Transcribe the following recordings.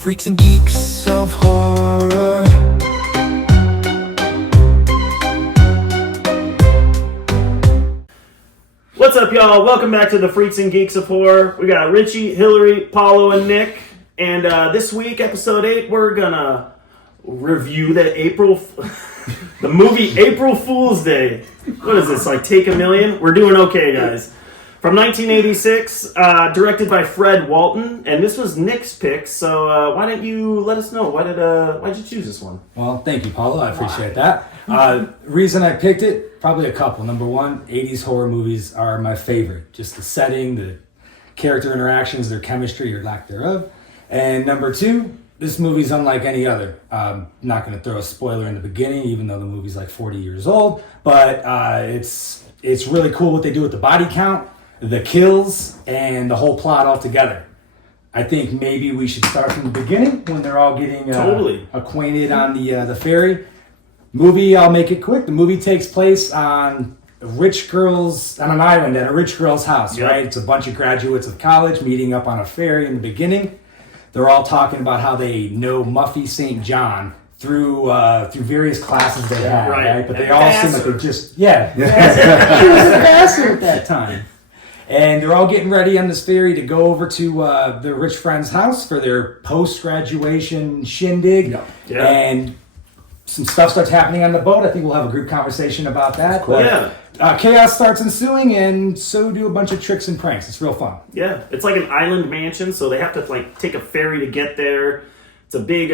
Freaks and geeks of horror. What's up, y'all? Welcome back to the Freaks and Geeks of Horror. We got Richie, Hillary, Paolo, and Nick. And this week, episode 8, we're gonna review the movie April Fool's Day. What is this, like Take a Million? We're doing okay, guys. From 1986, directed by Fred Walton, and this was Nick's pick. So why don't you let us know why'd you choose this one? Well, thank you, Paolo. I appreciate that. Reason I picked it, probably a couple. Number one, 80s horror movies are my favorite. Just the setting, the character interactions, their chemistry or lack thereof. And number two, this movie's unlike any other. Not going to throw a spoiler in the beginning, even though the movie's like 40 years old. But it's really cool what they do with the body count, the kills, and the whole plot all together. I think maybe we should start from the beginning when they're all getting acquainted on the ferry. Movie, I'll make it quick. The movie takes place on an island at a rich girl's house, Yep. right? It's a bunch of graduates of college meeting up on a ferry in the beginning. They're all talking about how they know Muffy St. John through various classes they have, right? But they all seem like they're just, he was a bastard at that time. And they're all getting ready on this ferry to go over to their rich friend's house for their post-graduation shindig. Yeah. And some stuff starts happening on the boat. I think we'll have a group conversation about that. Cool. Yeah. Chaos starts ensuing, and so do a bunch of tricks and pranks. It's real fun. Yeah, it's like an island mansion, so they have to take a ferry to get there. It's a big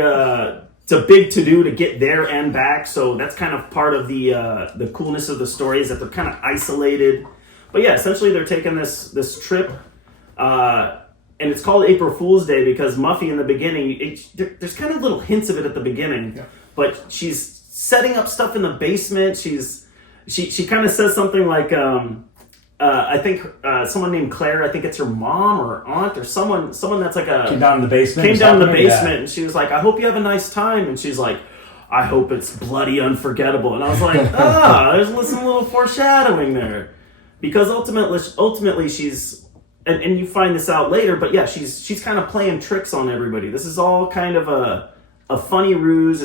to-do to get there and back, so that's kind of part of the coolness of the story is that they're kind of isolated. But yeah, essentially they're taking this trip, and it's called April Fool's Day because Muffy in the beginning, there's kind of little hints of it at the beginning, but she's setting up stuff in the basement. She kind of says something like, I think someone named Claire, I think it's her mom or aunt or someone that's like Came down in the basement, and she was like, I hope you have a nice time, and she's like, I hope it's bloody unforgettable. And I was like, there's some little foreshadowing there. Because ultimately she's, and you find this out later, but yeah, she's kind of playing tricks on everybody. This is all kind of a funny ruse.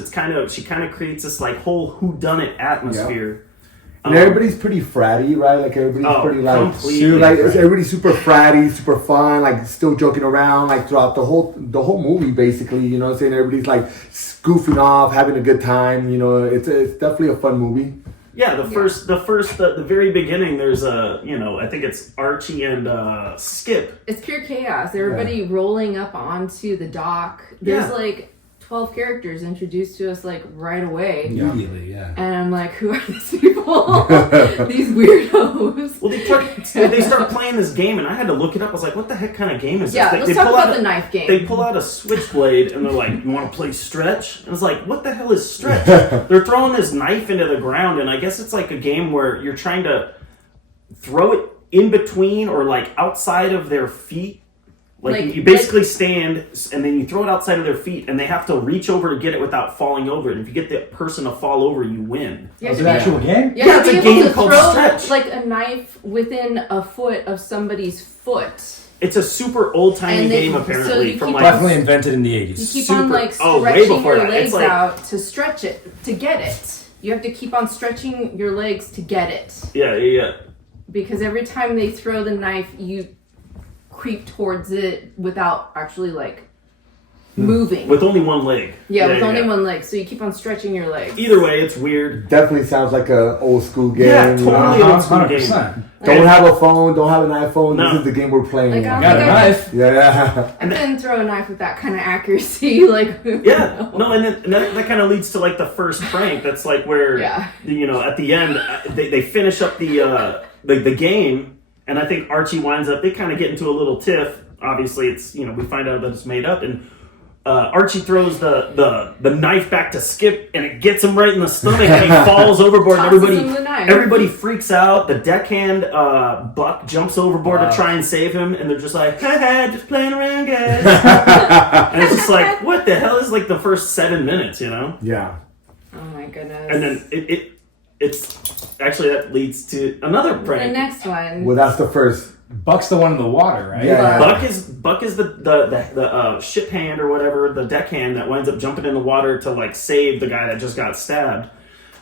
She kind of creates this like whole whodunit atmosphere. And everybody's pretty fratty, right? Like everybody's pretty fratty. Everybody's super fratty, super fun, like still joking around, like throughout the whole movie, basically. You know what I'm saying? Everybody's like goofing off, having a good time. You know, it's definitely a fun movie. Yeah, the very beginning, there's I think it's Archie and Skip. It's pure chaos. Everybody rolling up onto the dock. There's like 12 characters introduced to us like right away. Immediately, yeah. And I'm like, who are these people? These weirdos. Well, they start playing this game, and I had to look it up. I was like, what the heck kind of game is this? Let's talk about the knife game. They pull out a switchblade, and they're like, you want to play stretch? And it's like, what the hell is stretch? They're throwing this knife into the ground, and I guess it's like a game where you're trying to throw it in between or like outside of their feet. Like you basically stand, and then you throw it outside of their feet, and they have to reach over to get it without falling over. And if you get the person to fall over, you win. Is it an actual game? Yeah, it's a game called Stretch. Like a knife within a foot of somebody's foot. It's a super old-timey game, apparently. Definitely invented in the 80s. You keep on stretching your legs out to stretch it, to get it. You have to keep on stretching your legs to get it. Yeah. Because every time they throw the knife, you creep towards it without actually moving. With only one leg. With only one leg. So you keep on stretching your legs. Either way, it's weird. Definitely sounds like an old school game. Yeah, totally old school game. Don't have a phone, don't have an iPhone. No. This is the game we're playing. Got a knife. Yeah. I couldn't throw a knife with that kind of accuracy. And that kind of leads to like the first prank. That's like where, at the end, they finish up the game. And I think Archie winds up, they kind of get into a little tiff. Obviously, it's, we find out that it's made up. And Archie throws the knife back to Skip, and it gets him right in the stomach, and he falls overboard. And everybody freaks out. The deckhand, Buck, jumps overboard to try and save him. And they're just like, just playing around, guys. And it's just like, what the hell is like the first 7 minutes, Yeah. Oh, my goodness. And then it's actually that leads to another prank. The next one. Well, that's the first Buck's the one in the water, right? Yeah. Buck is the ship hand or whatever, the deckhand that winds up jumping in the water to like save the guy that just got stabbed.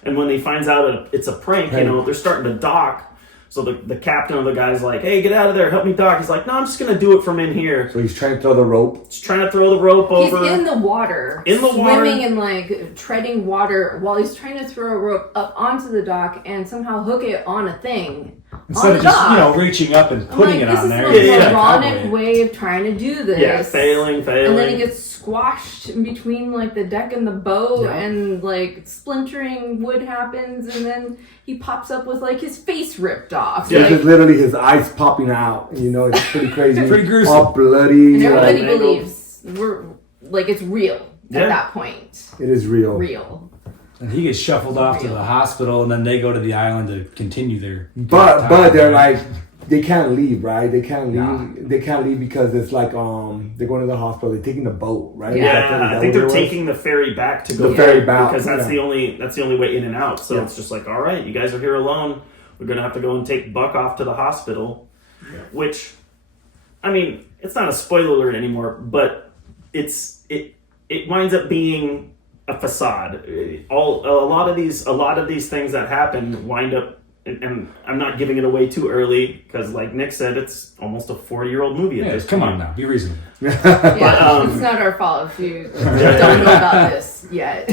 And when he finds out it's a prank, they're starting to dock. So the captain of the guy's like, "Hey, get out of there, help me dock." He's like, "No, I'm just gonna do it from in here." So he's trying to throw the rope. He's trying to throw the rope over. He's in the water. Swimming and like treading water while he's trying to throw a rope up onto the dock and somehow hook it on a thing. Instead of just, reaching up and putting it on there. This is the moronic way of trying to do this. Yeah, failing. And then he gets squashed in between like the deck and the boat, and like splintering wood happens, and then he pops up with like his face ripped off. Yeah, it's literally his eyes popping out. It's pretty crazy. Pretty gruesome. All bloody. And everybody believes it's real at that point. It is real. Real. And he gets shuffled off to the hospital, and then they go to the island to continue their. But they're like, they can't leave, right? They can't leave. They can't leave because it's like they're going to the hospital. They're taking the boat, right? Yeah, I think they're taking the ferry back to go. The ferry back because that's the only way in and out. So it's just like, all right, you guys are here alone. We're gonna have to go and take Buck off to the hospital, which, I mean, it's not a spoiler alert anymore, but it winds up being a facade. A lot of these things that happen wind up, and I'm not giving it away too early because, like Nick said, it's almost a 40-year-old movie. At this Come point. on now, be reasonable. It's not our fault if you don't know about this yet.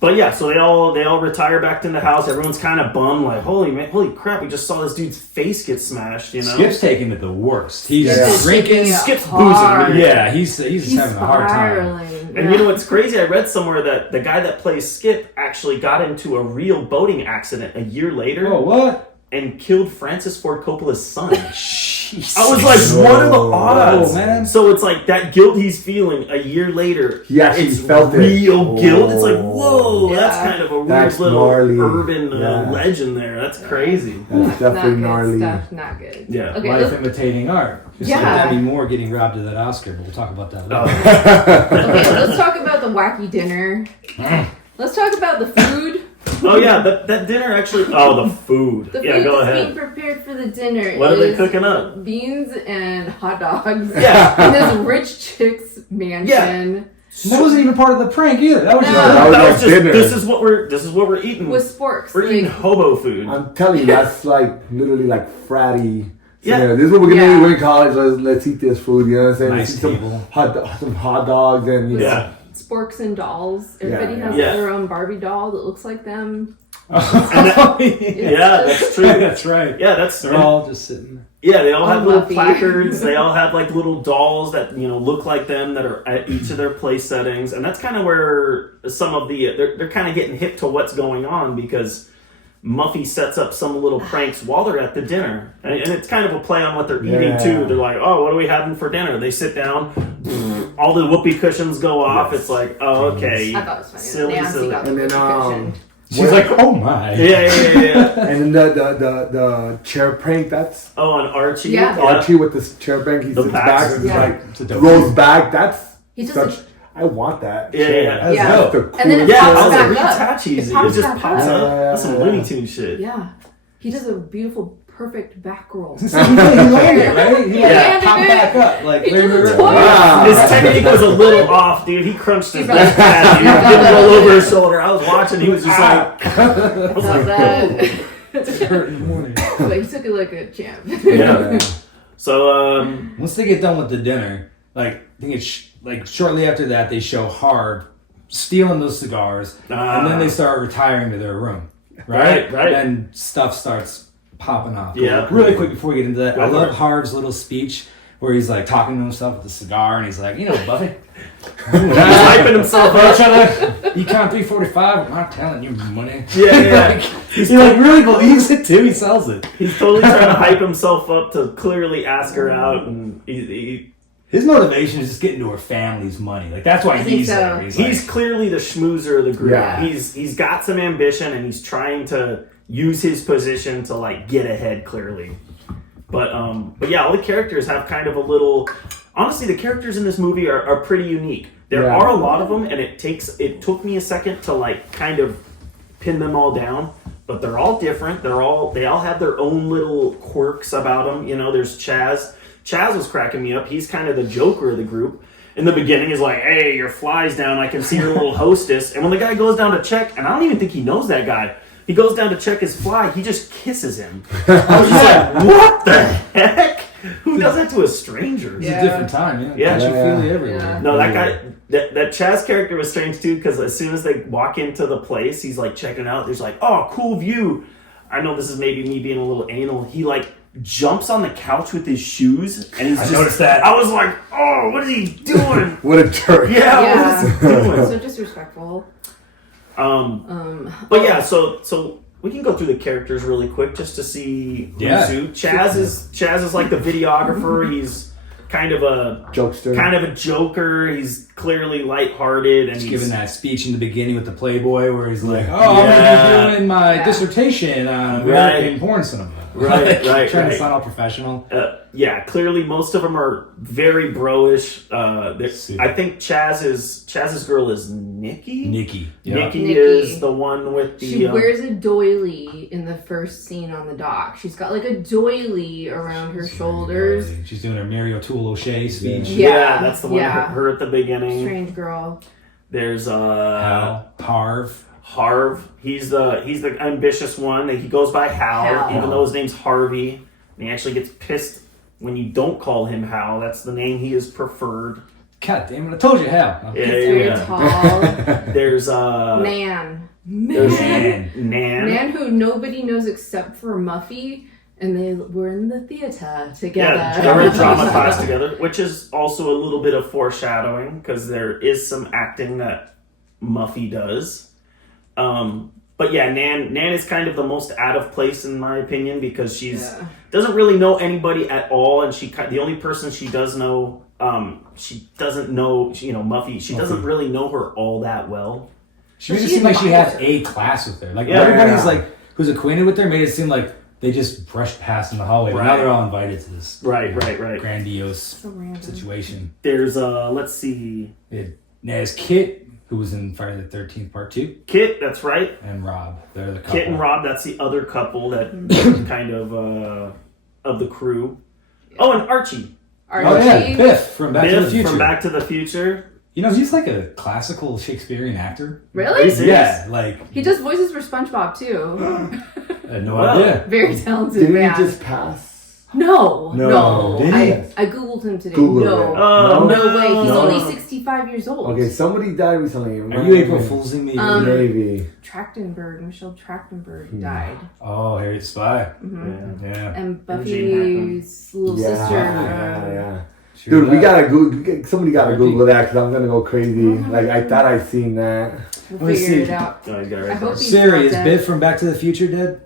But yeah, so they all retire back to the house. Everyone's kind of bummed, like, holy crap, we just saw this dude's face get smashed. Skip's taking it the worst. He's drinking. Skip's hard. boozing. Yeah, he's having a hard time. And you know what's crazy? I read somewhere that the guy that plays Skip actually got into a real boating accident a year later. Oh, what? And killed Francis Ford Coppola's son. I was like, what are the odds? Man. So it's like that guilt he's feeling a year later. He actually felt real it. guilt. It's like, whoa, that's kind of a weird little gnarly. urban legend there. That's crazy. That's definitely gnarly. Stuff, not good. Yeah. Okay, Life imitating art. Just like Demi Moore getting robbed of that Oscar, but we'll talk about that later. Okay, let's talk about the wacky dinner. Let's talk about the food. Oh yeah, that dinner actually. Oh, the food. The food go that's ahead. being prepared for the dinner. What are they cooking up? Beans and hot dogs. Yeah. In this rich chick's mansion. That wasn't even part of the prank either. That was That was just dinner. this is what we're eating. With sporks. We're eating hobo food. I'm telling you, that's like literally like fratty. Yeah. This is what we're gonna do. We're in college. Let's eat this food. You know what I'm saying? Nice some hot dogs and Sporks and dolls. Everybody has Yeah. their own Barbie doll that looks like them. Yeah, that's true. That's right. Yeah, They're all just sitting there. Yeah, they all have little fluffy. placards. They all have like little dolls that look like them that are at each of their place settings, and that's kind of where some of the they're kind of getting hip to what's going on because Muffy sets up some little pranks while they're at the dinner, and it's kind of a play on what they're eating too. They're like, "Oh, what are we having for dinner?" They sit down, all the whoopee cushions go off. It's like, "Oh, okay." I thought it was funny. Silly, Nancy silly. got the And then, cushion. She's like, oh my. Yeah. And then the chair prank. That's Oh, and Archie. Yeah. Archie with the chair prank. He The sits back. back and Yeah. It's a dope rolls back. That's He doesn't. such. I want that. Yeah, chair. yeah. That's Yeah. dope. The And then it coolest Yeah, pops I was back like, up. Hitachi's. It pops It just back pops up. up. That's some Yeah. Looney Tune shit. Yeah. He does a beautiful, perfect back roll. He landed, right? He Yeah. popped back up. Like, He did Larry it River. twice. Wow. His technique was a little off, dude. He crunched his He's like- left pad. He didn't roll over his shoulder. I was watching. He was just like, I was Not like, that. It's hurt in the morning. But he took it like a champ. yeah. So, Once they get done with the dinner, like, I think it's like shortly after that, they show Hard stealing those cigars, and then they start retiring to their room. Right? Right. And stuff starts popping off. Yeah. Really quick before we get into that, I Go for love it. Hard's little speech where he's like talking to himself with the cigar, and he's like, Buffy, he's hyping himself I'm up. trying to econ 345. I'm not telling you money. Yeah. He like really believes it too. He sells it. He's totally trying to hype himself up to clearly ask her out, and His motivation is just getting to her family's money. Like that's why I think he's so. there. he's clearly the schmoozer of the group. Yeah. He's got some ambition, and he's trying to use his position to like get ahead clearly. But yeah, all the characters have kind of a little. Honestly, the characters in this movie are pretty unique. There Yeah. are a lot of them, and it took me a second to like kind of pin them all down. but they're all different. They all have their own little quirks about them. You know, there's Chaz. Chaz was cracking me up. He's kind of the joker of the group. In the beginning, he's like, "Hey, your fly's down. I can see your little hostess." And when the guy goes down to check, and I don't even think he knows that guy, he goes down to check his fly. He just kisses him. I was just like, "What the heck? Who does that to a stranger?" It's a different time, yeah. Yeah. Touchy-feely everywhere. Yeah. No, that guy, that Chaz character was strange too, because as soon as they walk into the place, he's like checking out. There's like, "Oh, cool view." I know this is maybe me being a little anal. He like jumps on the couch with his shoes, and he's noticed that. I was like, "Oh, what is he doing?" What a jerk. Yeah, what is he doing? So disrespectful. But yeah, so we can go through the characters really quick just to see who's who. Chaz is like the videographer. He's kind of a joker. He's clearly lighthearted, and He's he's giving that speech in the beginning with the Playboy where he's like, "Oh, I'm gonna be doing my dissertation on American porn cinema." Right. Trying to sound all professional. Yeah, clearly most of them are very bro-ish. I think Chaz's girl is Nikki. Nikki. Yeah. Nikki is the one with the. She wears a doily in the first scene on the dock. She's got like a doily around her shoulders. She's doing her Mary O'Toole O'Shea speech. Yeah, that's the one. Her at the beginning. Strange girl. There's Harv. He's the ambitious one. He goes by Hal, even though his name's Harvey. And he actually gets pissed when you don't call him Hal. That's the name he is preferred. God damn it! I told you Hal. Very tall. There's Nan. Nan, who nobody knows except for Muffy, and they were in the theater together. Yeah, they were in drama class together, which is also a little bit of foreshadowing because there is some acting that Muffy does. But yeah, Nan is kind of the most out of place in my opinion because she's doesn't really know anybody at all, and the only person she does know, she doesn't know, Muffy. She doesn't really know her all that well. She made it seem like she had a class with her. Like everybody's like who's acquainted with her made it seem like they just brushed past in the hallway. But now they're all invited to this grandiose situation. There's let's see. There's Kit, who was in Friday the 13th Part 2. Kit, that's right. And Rob. They're the couple. Kit and Rob, that's the other couple that kind of the crew. Oh, and Archie. Oh yeah, Biff from Back to the Future. From Back to the Future. You know, he's like a classical Shakespearean actor. Really? Yeah, like... He does voices for SpongeBob, too. I had no idea. Very talented man. Didn't he just pass? No. Did he? I Googled him today. No way. He's only 65 years old. Okay, somebody died recently. Are you April Foolsing me? Maybe. Michelle Trachtenberg died. Oh, Harriet the Spy. Mm-hmm. Yeah. And Buffy's little sister. Yeah. Dude, we gotta Google. Somebody gotta Google that because I'm gonna go crazy. Like I thought I'd seen that. We'll figure it out. I hope he's Siri, is not Biff dead. from Back to the Future dead?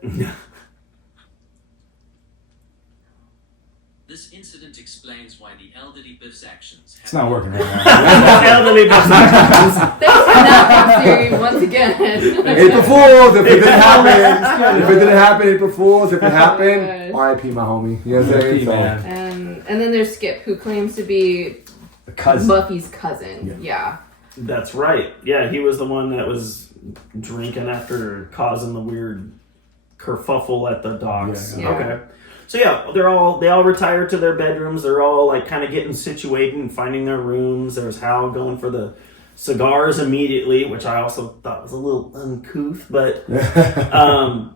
This incident explains why the elderly Biff's actions. It's not working right now. Elderly Biff's actions. Thanks for that, Siri, once again. April Fools! If it didn't happen, April Fools. If it happened, R.I.P. my homie. You know what I'm saying? And then there's Skip, who claims to be Buffy's cousin. Yeah. That's right. Yeah, he was the one that was drinking after causing the weird kerfuffle at the docks. Yeah. Okay. So yeah, they all retired to their bedrooms. They're all like kind of getting situated and finding their rooms. There's Hal going for the cigars immediately, which I also thought was a little uncouth, but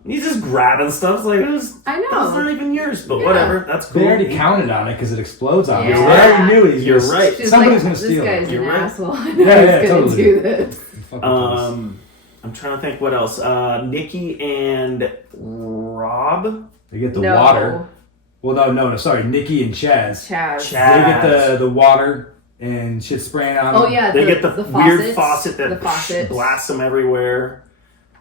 he's just grabbing stuff. It's like, I know. those aren't even yours, but whatever. That's cool. They already counted on it because it explodes on Yeah. us. They already knew it. You're right. Somebody's going to steal This it. guy's You're an right. asshole. Yeah, He's gonna totally. do this. I'm trying to think what else. Nikki and Rob. They get the water. Well, no, sorry. Nikki and Chaz. Chaz. They get the water and shit spraying on them. Oh, yeah. They get the weird faucet that faucets. blasts them everywhere.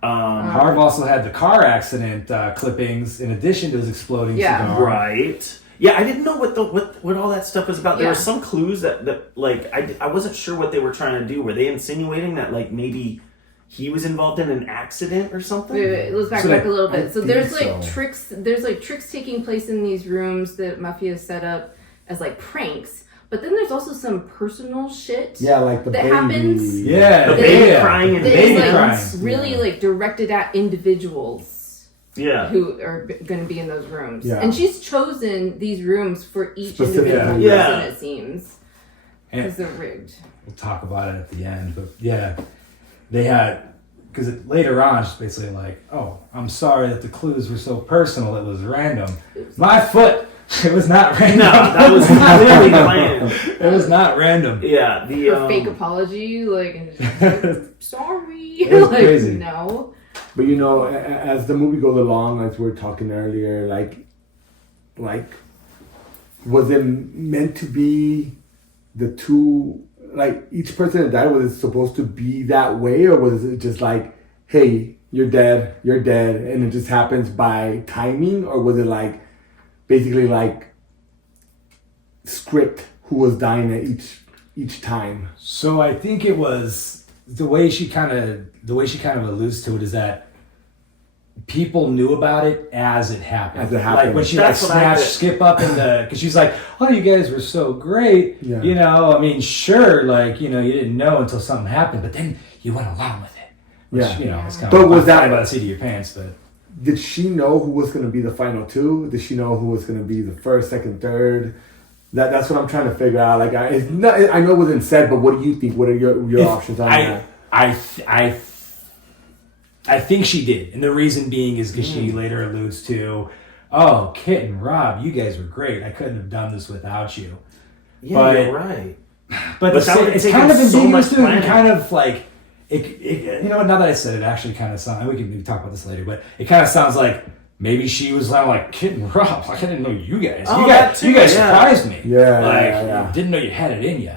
Harv also had the car accident clippings in addition to his exploding cigar. Right. Yeah, I didn't know what all that stuff was about. There Yeah. were some clues that like I wasn't sure what they were trying to do. Were they insinuating that like maybe he was involved in an accident or something? Wait, let's back So a little bit. So there's think so. tricks. There's like tricks taking place in these rooms that Mafia has set up as like pranks. But then there's also some personal shit. Yeah, like the that baby. happens. Yeah, The baby crying and That baby is like crying. really like directed at individuals. who are going to be in those rooms. Yeah. And she's chosen these rooms for each Specifically, individual yeah. person, it seems. And- Because they're rigged. We'll talk about it at the end, but yeah, they had, because later on, she's basically like, oh, I'm sorry that the clues were so personal, it was random. My foot! It was not random. No, that was clearly planned. It was not random. Yeah, the Her fake apology, like, and she's like, sorry. It was like, crazy. no. But you know, as the movie goes along, as we were talking earlier, like, was it meant to be the two? Like each person that died, was it supposed to be that way, or was it just like, hey, you're dead, and it just happens by timing, or was it like basically like script who was dying at each time? So I think it was the way she kind of alludes to it is that people knew about it as it happened. As it happened. Like when she That's what I snatched did. Skip up in the, because she's like, oh, you guys were so great. Yeah. You know, I mean, sure, like, you know, you didn't know until something happened, but then you went along with it. Which, Yeah. you know, it's kind But of was that- by the seat of your pants, but. Did she know who was going to be the final two? Did she know who was going to be the first, second, third? That's what I'm trying to figure out. Like, I know it wasn't said, but what do you think? What are your options on that? I think she did, and the reason being is because she later alludes to, "Oh, Kit and Rob, you guys were great. I couldn't have done this without you." yeah, but- you're right. But But that would've it's taken kind of so ambiguous much too, and planning. kind of like it. You know what? Now that I said it, actually kind of sounds. We can maybe talk about this later, but it kind of sounds like maybe she was like Kit and Rob. Like I didn't know you guys. Oh, you that guys, too, you guys yeah. surprised me. Yeah, like yeah. didn't know you had it in you.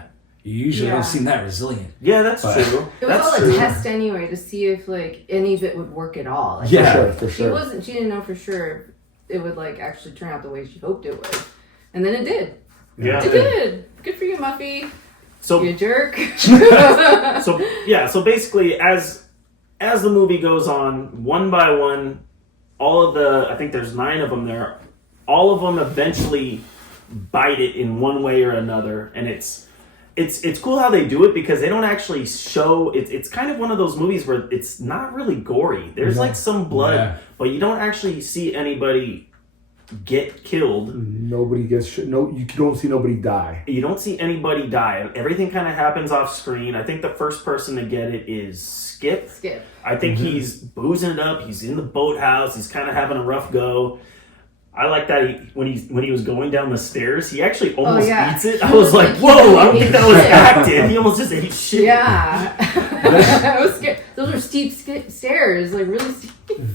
You usually Yeah. don't seem that resilient. Yeah, that's But- true. It was That's all true. a test anyway to see if like any of it would work at all. Like, Yeah. For She sure. she didn't know for sure if it would like actually turn out the way she hoped it would. And then it did. Yeah. It did. Good for you, Muffy. So You jerk. so basically as the movie goes on, one by one, all of the, I think there's 9 of them there, all of them eventually bite it in one way or another, and it's cool how they do it because they don't actually show it's kind of one of those movies where it's not really gory. There's like some blood, Yeah. but you don't actually see anybody get killed. Nobody gets you don't see nobody die. You don't see anybody die. Everything kind of happens off screen. I think the first person to get it is Skip. Skip. I think he's boozing it up. He's in the boathouse. He's kind of having a rough go. I like that when he was going down the stairs, he actually almost eats it. I was like, whoa! I don't think that was acted. He almost just ate shit. Yeah. I was scared. Those are steep stairs, like really steep.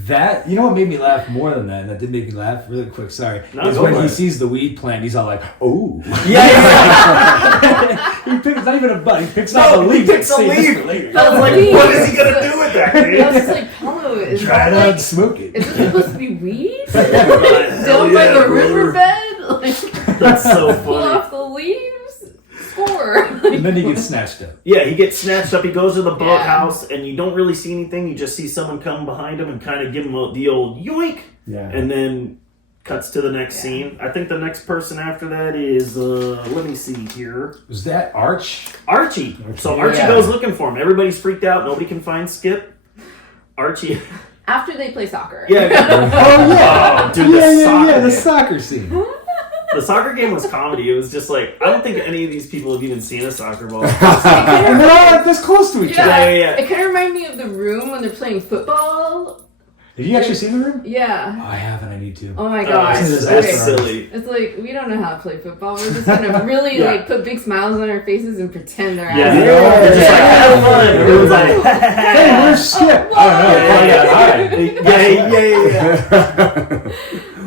That, you know what made me laugh more than that, and that did make me laugh really quick, sorry, No, is go when for he it. sees the weed plant, he's all like, oh. Yeah. He picks, not even a bud, he picks out a No, leaf. he picks a Save this leaf. for later. I was like, Leaf. what is he gonna do with that, I dude? was just like, Paolo, is Try that it out like, and smoke it. is this supposed to be weed? Hell Down by yeah, the bro. riverbed? Like, That's so pull funny. off the leaves? Score. And then he gets snatched up. Yeah, he gets snatched up. He goes to the Yeah. boathouse, and you don't really see anything. You just see someone come behind him and kind of give him the old yoink, Yeah. and then cuts to the next scene. I think the next person after that is let me see here, Was that Arch? Archie. So Archie Yeah. goes looking for him. Everybody's freaked out. Nobody can find Skip. Archie. After they play soccer. Yeah. Oh, dude, the soccer scene. The soccer game was comedy. It was just like, I don't think any of these people have even seen a soccer ball. And they're all like this close to each other. Yeah. It kind of reminded me of The Room when they're playing football. Have you actually seen The Room? Yeah. Oh, I haven't, I need to. Oh my gosh. This is so Okay. silly. It's like, we don't know how to play football. We're just going to really Yeah. like put big smiles on our faces and pretend they're Yeah, out. they're just like, have fun. Everyone's like, Hey, where's Skip? Oh, no, yeah.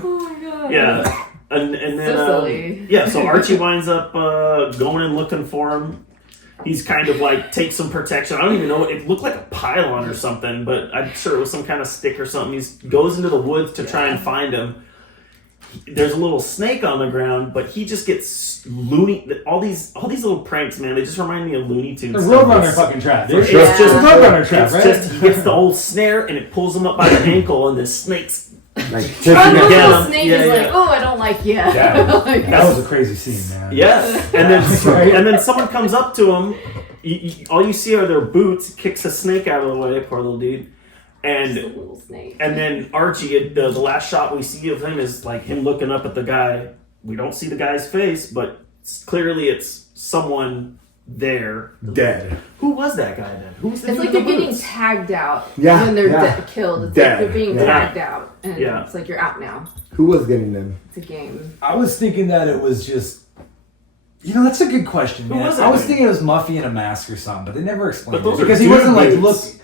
Oh my god. Yeah. And then So silly. yeah, so Archie winds up going and looking for him. He's kind of like takes some protection. I don't even know. It looked like a pylon or something, but I'm sure it was some kind of stick or something. He goes into the woods to try and find him. There's a little snake on the ground, but he just gets loony. All these little pranks, man. They just remind me of Looney Tunes. The stuff. Roadrunner fucking trap. It's dude. just Roadrunner trap, it's right? just he gets the old snare and it pulls him up by the ankle, and the snake's Like One Yeah. little snake Yeah, is yeah. like, oh, I don't like you. Yeah. Like, That was a crazy scene, man. yes, and then someone comes up to him. All you see are their boots. Kicks the snake out of the way, poor little dude. And Just a little snake. and then Archie, the last shot we see of him is like him looking up at the guy. We don't see the guy's face, but clearly it's someone there. Dead. Who was that guy then? Who was the It's dude like in they're the getting boots? tagged out Yeah, when they're yeah. killed. It's Dead. like they're being Yeah. tagged out, and Yeah. it's like you're out now. Who was getting them? It's a game. I was thinking that it was just. That's a good question, Who man. was it, I was man? thinking it was Muffy in a mask or something, but they never explained But those it are because he dude wasn't like boots. look.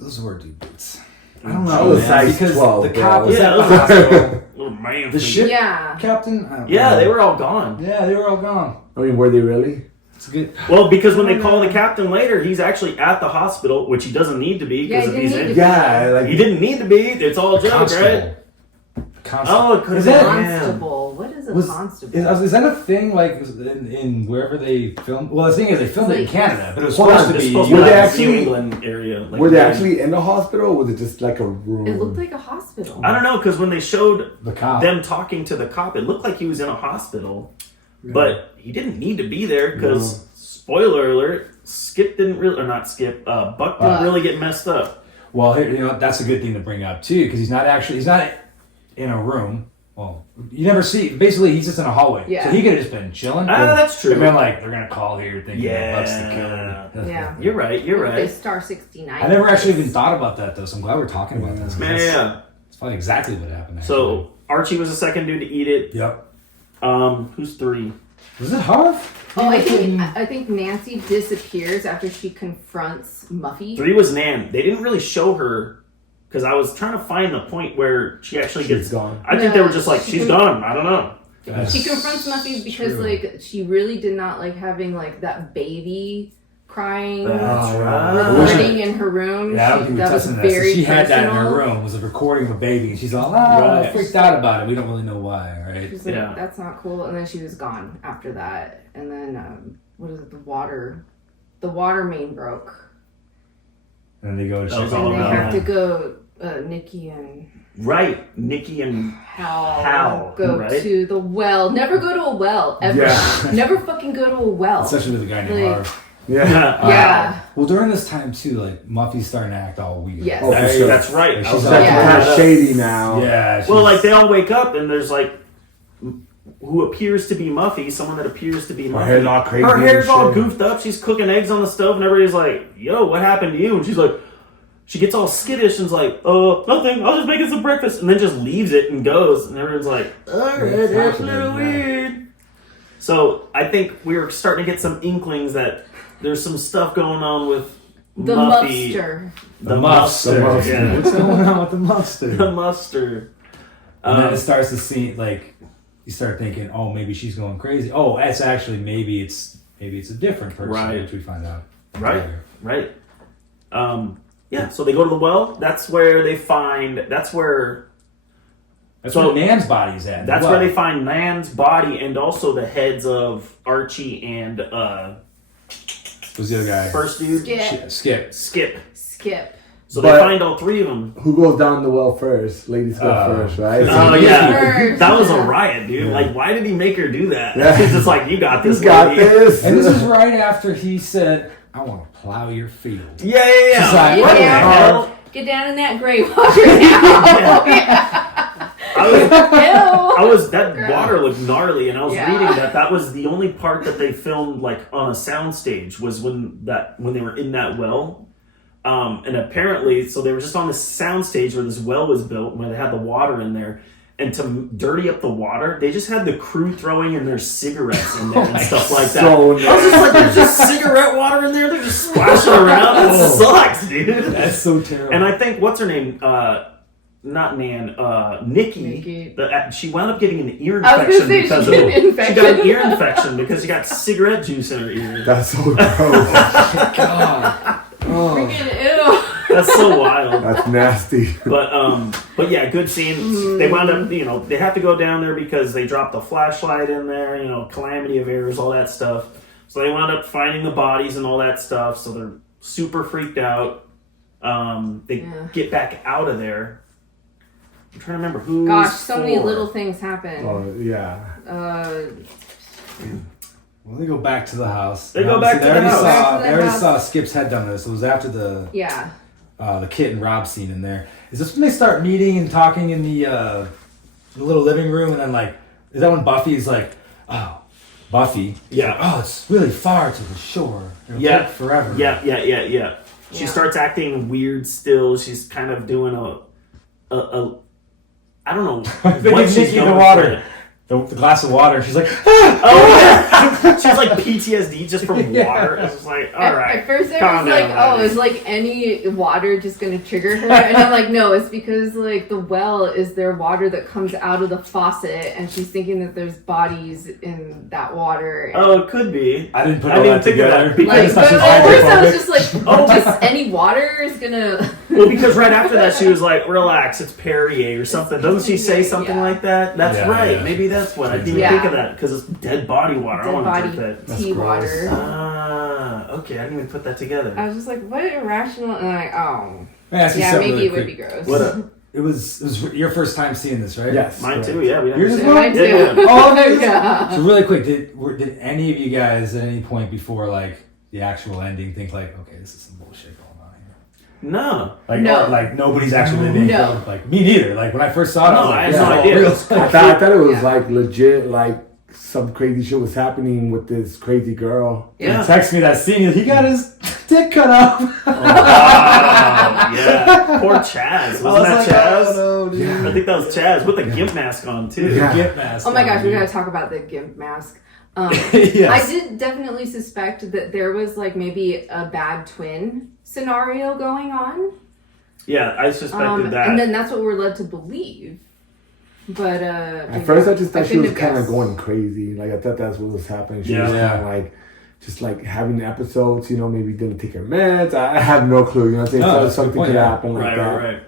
Those were dude boots. I don't I know, was man, size because 12, the cop bro. was Yeah, at the those are- hospital. Little man. The thing. ship Yeah. captain. I don't Yeah, know. they were all gone. Yeah, they were all gone. I mean, were they really? It's good. Well, because when they call the captain later, he's actually at the hospital, which he doesn't need to be Yeah, because he if he's didn't in. need to Yeah, like He didn't need to be. It's all a joke, right? Constable. Constable. Oh, it could Is have that- been. Constable. What is a Was- constable? Is that a thing like in wherever they filmed? Well, the thing is they filmed it in Like- Canada, but it was Hold on, supposed to It's be. supposed Were to be they like actually- New England area. Like were they Maine. actually in the hospital, or was it just like a room? It looked like a hospital. I don't know, because when they showed the cop. them talking to the cop, it looked like he was in a hospital, but he didn't need to be there because, spoiler alert, Skip didn't really, or not Skip, Buck didn't really get messed up. Well, here, that's a good thing to bring up too, because he's not in a room. Well, you never see. Basically, he's just in a hallway, Yeah. so he could have just been chilling. Ah, that's true. And been like, they're gonna call here thinking Buck's the Yeah. killer. Yeah. You're right, you're They right. Star 69. I never actually even thought about that though, so I'm glad we're talking about this. Man, yeah. It's probably exactly what happened. Actually. So, Archie was the second dude to eat it. yep. Who's three? Was it Harv? Oh, I think Nancy disappears after she confronts Muffy. Three was Nan. They didn't really show her because I was trying to find the point where she actually She's gets gone. I think they were just like, She she's can- gone. I don't know. She confronts Muffy because true. like she really did not like having like that baby crying That's Oh, right. recording in her room. Yeah, I don't She- think we're that was testing that. So very she had that in her personal. room, was a recording of a baby, and she's all Right. freaked out about it. We don't really know why, right? She's like, Yeah. that's not cool. And then she was gone after that. And then what is it? The water main broke, And then they go and That was check all and they it about out. have to go. Nikki and Right. Nikki and Hal go right? to the well. Never go to a well ever. Yeah. Never fucking go to a well. Especially with a guy named Like- Harv. Yeah. Yeah. Well, during this time too, like Muffy's starting to act all weird. Yes. Oh, for that's, sure. that's right. Like, I was she's like, like- Kind Yeah. of shady now. Yeah. Well, she's- like they all wake up and there's like who appears to be Muffy, someone that appears to be Muffy. Her hair's all crazy Her and hair's all shit. goofed up. She's cooking eggs on the stove, and everybody's like, "Yo, what happened to you?" And she's like, she gets all skittish and's like, nothing. I was just making some breakfast," and then just leaves it and goes. And everyone's like, "All right, What's that's a happening little now?" weird." So I think we were starting to get some inklings that there's some stuff going on with The Muffy. Muffster. The The mustard. mustard. Yeah. What's going on with the mustard? The mustard. And then it starts to seem like you start thinking, oh, maybe she's going crazy. Oh, it's actually maybe it's a different person, Right. which we find out. Right, later. right. Yeah, so they go to the well. That's where they find. That's where That's where Nan's body's at. That's Well, where they find Nan's body and also the heads of Archie and who's the other guy? first dude Skip. Skip. Skip. So But- they find all three of them. Who goes down the well first? Ladies go first, right? Oh Nikki. yeah, that was a riot, dude. Yeah. Like, why did he make her do that? Yeah. He's just like, you got this, You got lady." this. And this is right after he said, I want to plow your field. Yeah, yeah, yeah. She's like, what the Yeah. hell? Get down in that gray water now. I was Ew. that water looked gnarly, and I was Yeah. reading that was the only part that they filmed like on a soundstage was when they were in that well. And apparently, so they were just on this soundstage where this well was built, where they had the water in there. And to dirty up the water, they just had the crew throwing in their cigarettes in there and stuff like that. So I was just like, there's just cigarette water in there. They're just splashing around. It sucks, dude. That's so terrible. And I think, what's her name? Not Nan, Nikki. Nikki. She wound up getting an ear I was infection gonna say because she of got an infection. she got an ear infection because she got cigarette juice in her ear. That's so gross. God. Oh. Freaking ew. That's so wild. That's nasty. But yeah, good scene. They wound up, they have to go down there because they dropped a flashlight in there, calamity of errors, all that stuff. So they wound up finding the bodies and all that stuff. So they're super freaked out. They get back out of there. I'm trying to remember who. Gosh, so many little things happen. Oh yeah. Well, they go back to the house. They go back to the house. Back to the They already house. saw Skip's head down there, so it was after the Yeah. the Kit and Rob scene in there. Is this when they start meeting and talking in the little living room, and then like, is that when Buffy's like, oh, Buffy? Yeah. Like, oh, it's really far to the shore. It'll take forever. Yeah. She Yeah. starts acting weird still. She's kind of doing a I don't know They what give she's Nikki the going water. for. The glass of water. She's like, Oh, she has like PTSD just from Yeah. water. It's just like, all right. At first I calm was like, down, oh, is like any water just gonna trigger her? And I'm like, no, it's because like the well is their water that comes out of the faucet, and she's thinking that there's bodies in that water. Oh, it could be. I didn't put I all didn't that think of together. that because- Like, That's but not at first I was hydrophobic. just like, oh, just any water is gonna. Well, because right after that she was like, relax, it's Perrier or something. Doesn't she say something Yeah. like that? That's Yeah, right. yeah. Maybe that's what. I didn't even Yeah. think of that because it's dead body water. I Dead want to body drink that. tea gross. water. Okay, I didn't even put that together. I was just like, what irrational? And I'm like, oh, Let me ask you yeah, something maybe really it would quick. be gross. What up? It was your first time seeing this, right? Yes. Mine correct. too, yeah. We Yours as understand. well? Mine Yeah, too. yeah. Oh, okay. Yeah. So really quick, did any of you guys at any point before like the actual ending think like, okay, this is some bullshit going on here? No. Like, No. or, like nobody's actually being No. killed. Like me neither. Like when I first saw it, No, I was like, I had this no is all idea. real. I thought it was Yeah. like legit, like some crazy shit was happening with this crazy girl. Yeah. He texted me that scene. He got his dick cut off. Oh, yeah. Poor Chaz. I Wasn't was that like, Chaz? oh, no, dude. I think that was Chaz with a gimp mask on too. Yeah. Get mask Oh my on, gosh, we dude. gotta talk about the GIMP mask. Yes. I did definitely suspect that there was like maybe a bad twin scenario going on. Yeah, I suspected that. And then that's what we're led to believe. But At first, I just thought she couldn't was have kind of guessed. going crazy. Like I thought that's what was happening. She Yeah. was kind of like, just like having episodes. You know, maybe didn't take her meds. I have no clue. You know what I'm saying? No, So that's a good something point, could yeah. happen like right, that. right.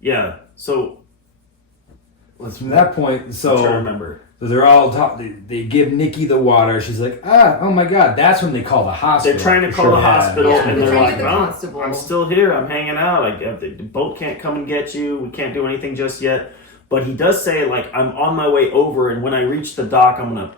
Yeah. So From that point, I'm trying to so remember. they're all they give Nikki the water. She's like, oh my god, that's when they call the hospital. They're trying to call Sure, the hospital, Yeah, and they're they're trying to like, get the "Well, constable." I'm still here. I'm hanging out. Like, the boat can't come and get you. We can't do anything just yet." But he does say, like, "I'm on my way over, and when I reach the dock, I'm gonna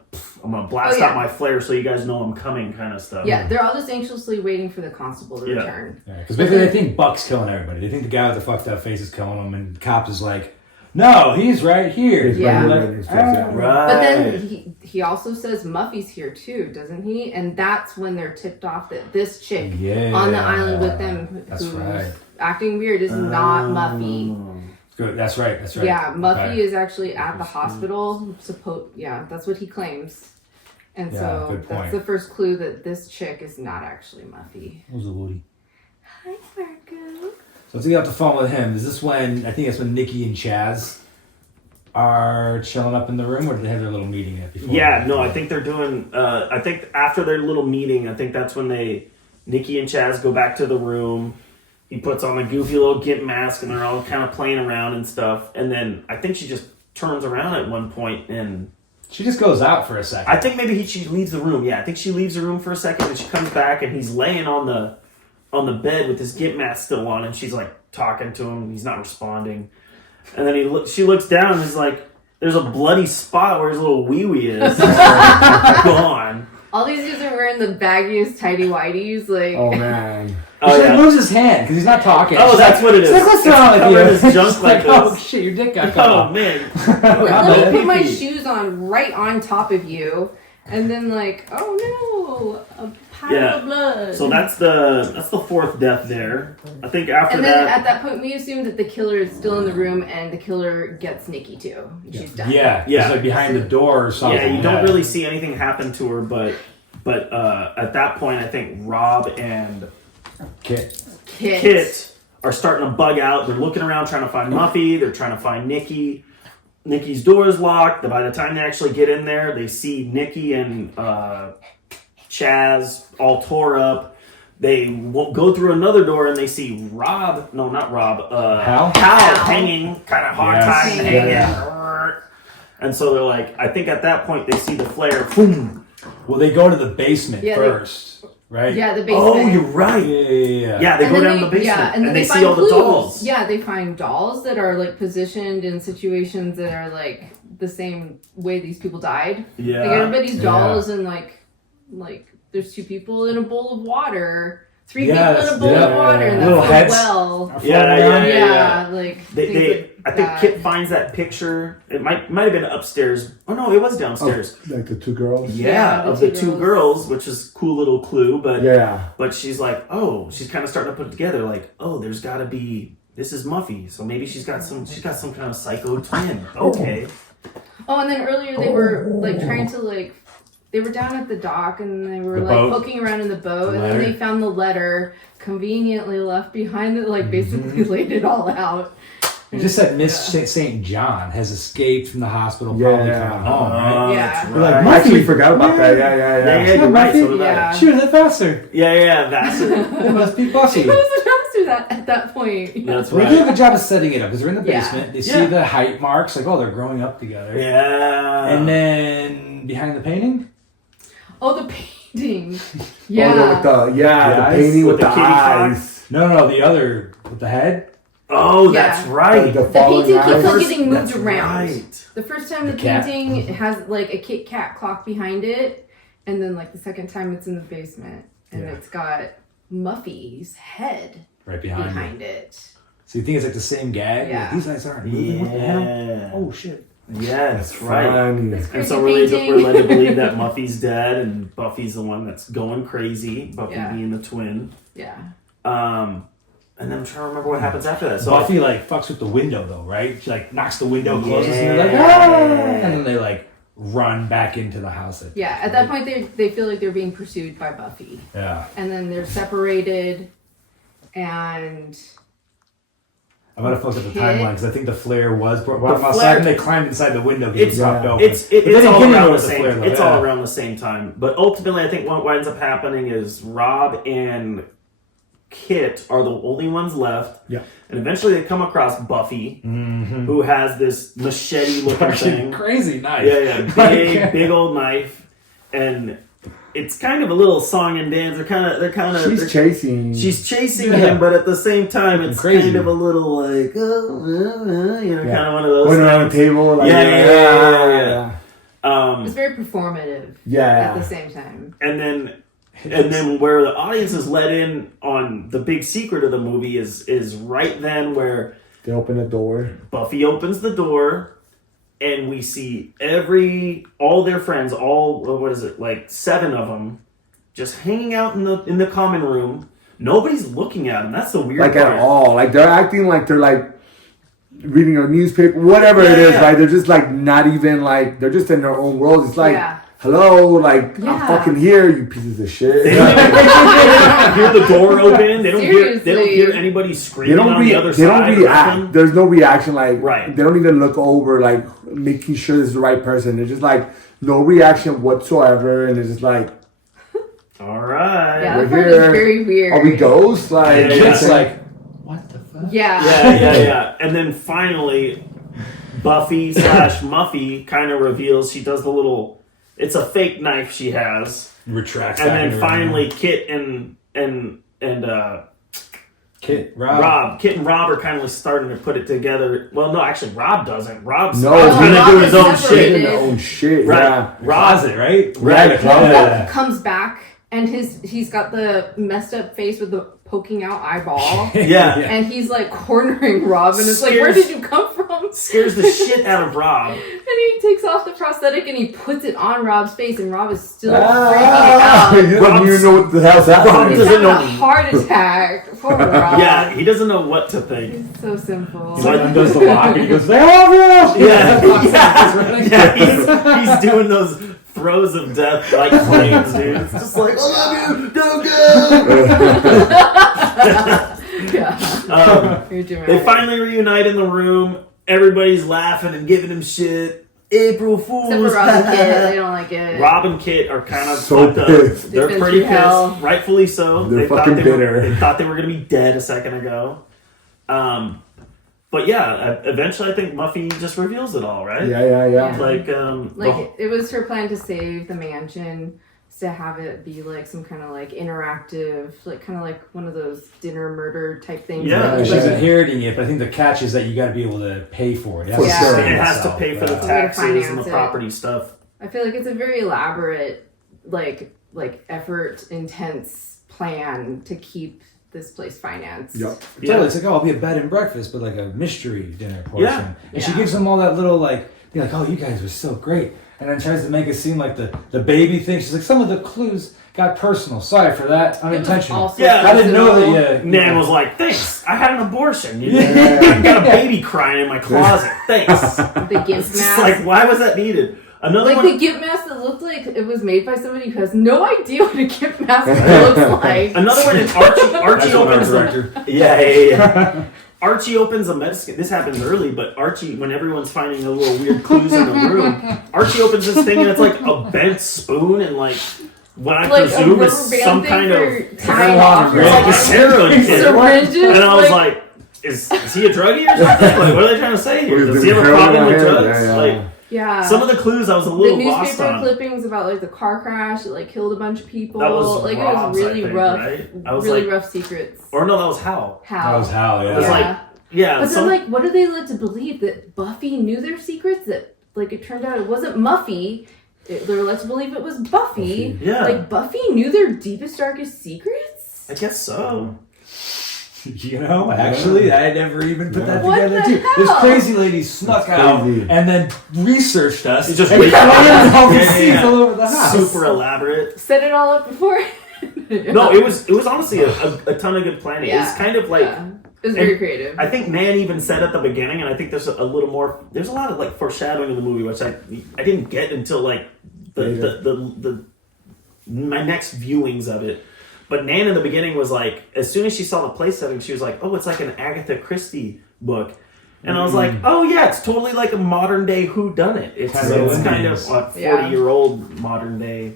blast Oh, yeah. out my flare so you guys know I'm coming," kind of stuff. Yeah, they're all just anxiously waiting for the constable to Yeah. return. Because basically they think Buck's killing everybody. They think the guy with the fucked up face is killing them, and the cops is like, no, he's right here. He's Yeah. And right they're here, like, yeah. "Ah." Right. But then he also says Muffy's here too, doesn't he? And that's when they're tipped off that this chick Yeah. on the island with them That's who's right. acting weird is not Muffy. Good. That's right. That's right. Yeah, Muffy Okay. is actually at the hospital. Yeah, that's what he claims. And Yeah, so good that's point. the first clue that this chick is not actually Muffy. Who's the Woody? Hi, Marco. So let's get off the phone with him. Is this when, I think that's when Nikki and Chaz are chilling up in the room, or do they have their little meeting yet before? Yeah, no, I think they're doing. I think after their little meeting, I think that's when Nikki and Chaz go back to the room. He puts on a goofy little gimp mask, and they're all kind of playing around and stuff. And then I think she just turns around at one point, and She just goes out for a second. I think maybe she leaves the room. Yeah, I think she leaves the room for a second, and she comes back, and he's laying on the bed with his gimp mask still on, and she's like talking to him, and he's not responding. And then she looks down, and he's like, "There's a bloody spot where his little wee wee is." Gone. All these dudes are wearing the baggiest tidy whities. Like, Oh man. Oh She yeah. moves his hand because he's not talking. Oh, She's that's what it is. She's like, what's It's wrong with you? covered in junk She's like oh this. shit, your dick got cut Oh off. man. let me put my Hippie. shoes on right on top of you, and then like, oh no, a pile Yeah. of blood. So that's the fourth death there. I think after and then that. at that point, we assume that the killer is still in the room, and the killer gets Nikki too. She's done. Yeah, Yeah. It's like behind the door or something. Yeah, you don't really see anything happen to her, but at that point, I think Rob and Kit. Kit are starting to bug out. They're looking around trying to find Muffy. They're trying to find Nikki. Nikki's door is locked. By the time they actually get in there, they see Nikki and Chaz all tore up. They go through another door and they see Rob. No, not Rob. Hal? hanging, kind of hard Yes. tied, hanging. And so they're like, I think at that point they see the flare. Boom. Well, they go to the basement Yeah, first, right? Yeah, the basement. Oh, you're right. Yeah. Yeah, they And go then down the basement Yeah, and then they find see all clues. the dolls. Yeah, they find dolls that are like positioned in situations that are like the same way these people died. Yeah. Like everybody's Yeah. dolls and like there's two people in a bowl of water. 3 Yeah, people in a that's- bowl yeah. of water, and Little that's a heads. well. Yeah. Like They, things they like I think that. Kit finds that picture. It might have been upstairs. Oh no, it was downstairs. Like the two girls. Yeah, the of the two two girls, which is a cool little clue. But Yeah. but she's like, oh, she's kind of starting to put it together. Like, oh, there's got to be. This is Muffy, so maybe she's got some kind of psycho twin. Okay. Oh, and then earlier they were like trying to like. They were down at the dock and they were The like boat. poking around in the boat, and then Letter. they found the letter conveniently left behind that like basically laid it all out. It just said Miss St. John has escaped from the hospital, Yeah, probably yeah. coming home, right? Oh, Yeah. that's We're like, right. I actually Muffy. forgot about that. Yeah, Yeah, you're right. So did Yeah. I. She was a faster. Yeah, that's it. It must be Buffy. It was a dumpster that at that point. That's They right. do a good job of setting it up because they're in the Yeah. basement. They Yeah. see the height marks, like, oh, they're growing up together. Yeah. And then behind the painting, Oh, the painting. Oh, Yeah. the eyes? painting With with the the kitty eyes. no, the other with the head. Oh, Yeah. that's right. The The falling painting keeps eyes. on getting moved That's around. right. The first time the, The cat. painting has like a Kit Kat clock behind it, and then like the second time it's in the basement, and Yeah. it's got Muffy's head Right behind, behind it. So you think it's like the same gag? Yeah. Like, these eyes aren't moving. What the hell? Yeah. Oh shit. Yeah, that's right. Funny. This And crazy so painting. we're led to believe that Muffy's dead and Buffy's the one that's going crazy. Buffy Yeah. being the twin. Yeah. And then I'm trying to remember what happens after that. So Buffy like fucks with the window though, right? She like knocks the window closes and they're like, Yeah. ah! And then they like run back into the house. Yeah. At that point, they feel like they're being pursued by Buffy, Yeah. and then they're separated, and I might have fucked up the Kit. timeline because I think the flare was brought The outside flare- and they climbed inside the window because It's- it popped yeah. open. it's But they it's didn't all get into around it the with the same. flare, though, It's yeah. all around the same time. But ultimately, I think what ends up happening is Rob and Kit are the only ones left. Yeah. And eventually, they come across Buffy, who has this machete-looking Fucking thing. crazy knife. Yeah, big old knife, and it's kind of a little song and dance. They're kind of. She's chasing. She's chasing Yeah. him, but at the same time, it's Crazy. kind of a little like, Yeah. kind of one of those. Going around the things. table. Like, Yeah. Um, it's very performative Yeah. at the same time. and then where the audience is let in on the big secret of the movie is right then where They open the door. Buffy opens the door. And we see all their friends, what is it, like 7 of them, just hanging out in the common room. Nobody's looking at them. That's the weird Like part. at all. Like they're acting like they're like reading a newspaper, whatever it is. Yeah. Like they're just like not even like they're just in their own world. It's like, Yeah. hello, like I'm Yeah. fucking here, you pieces of shit. They don't even hear the door open. They don't hear Seriously. anybody They screaming don't on the other they side. don't or react. nothing. There's no reaction. Like Right. they don't even look over, like making sure this is the right person. They're just like no reaction whatsoever, and they're just like, All right. Yeah, We're that part here. is very weird. are we ghosts? Like Yeah. It's like, what the fuck? Yeah. Yeah. And then finally, Buffy / Muffy kind of reveals she does the little. It's a fake knife she has, Retracts and back then into her finally room. Kit and Kit, Rob. Kit and Rob are kind of starting to put it together. Well, no, actually, Rob doesn't. Rob's No, trying Rob to do is his own separated. shit. in their own shit. Right. Yeah. Rob's Closet, right? Right. Yeah. Comes back and he's got the messed up face with the poking out eyeball. Yeah. And he's like cornering Rob and it's like, where Scares- did you come from? Scares the shit out of Rob. And he takes off the prosthetic and he puts it on Rob's face and Rob is still freaking Ah, out. you don't even know what the hell's Rob happening. He's doesn't having know. a heart attack. Poor Rob. Yeah, he doesn't know what to think. He's so simple. He like undoes the lock and he goes, I love you! Yeah, he's doing those throes of death like flames, dude. It's just like, I love you, don't go. Yeah. You're dramatic. They finally reunite in the room. Everybody's laughing and giving him shit. April Fools. Except for Rob and Kit, they don't like it. Rob and Kit are kind of So fucked up. pissed. They're They've been pretty through hell. pissed, rightfully so. They're thought fucking they bitter. They thought they were going to be dead a second ago. But yeah, eventually I think Muffy just reveals it all, right? Yeah. Like, Like it was her plan to save the mansion, to have it be like some kind of like interactive, like kind of like one of those dinner murder type things. Yeah. Like, She's inheriting it, but I think the catch is that you got to be able to pay for it. It has For to Yeah. sure. sustain it has to itself. pay for the Yeah. taxes and the finance it. property stuff. I feel like it's a very elaborate, like effort intense plan to keep this place financed. Yep. Totally. It's like, oh, I'll be a bed and breakfast, but like a mystery dinner portion. Yeah. And she gives them all that little like, they're like, oh, you guys were so great. And then tries to make it seem like the baby thing. She's like, some of the clues got personal. Sorry for that. Unintentional. Yeah, I didn't know that. Nan was like, thanks. I had an abortion. I got a baby crying in my closet. Thanks. The gift It's mask. like, why was that needed? Another Like one. the gift mask that looked like it was made by somebody who has no idea what a gift mask looks like. Another one is Archie. Archie That's what our opens director. Yeah. Archie opens a medicine. This happens early, but Archie, when everyone's finding a little weird clues in the room, Archie opens this thing and it's like a bent spoon and like what I Like presume a is rubber band some thing kind for of tying off your like a arm. steroid kit. Syringes. And I was like, is he a druggie or something? Like, what are they trying to say here? Does he have a problem with drugs? Like, Yeah. some of the clues I was a The little lost newspaper on. clippings about like the car crash that like killed a bunch of people. That was like Rob's, it was really I think, rough. right? I was really like- rough secrets. Or no, that was Hal. How? That was Hal, It was yeah. like, yeah. But some- then, like, what are they led to believe? That Buffy knew their secrets? That, like, it turned out it wasn't Muffy. They're led to believe it was Buffy. Yeah. Like, Buffy knew their deepest, darkest secrets? I guess so. You know, actually, I never even put that What together the too. hell? This crazy lady snuck out crazy. and then researched us. It's just and wait- found all these Yeah, scenes yeah. all over the house. Super elaborate. Set it all up before? No, it was honestly a ton of good planning. It was kind of like It was very creative. I think Nan even said at the beginning, and I think there's a little more. There's a lot of like foreshadowing in the movie, which I didn't get until like the my next viewings of it. But Nan in the beginning was like, as soon as she saw the place setting, she was like, "Oh, it's like an Agatha Christie book," and I was like, "Oh yeah, it's totally like a modern day whodunit. It's kind of a 40-year-old modern day."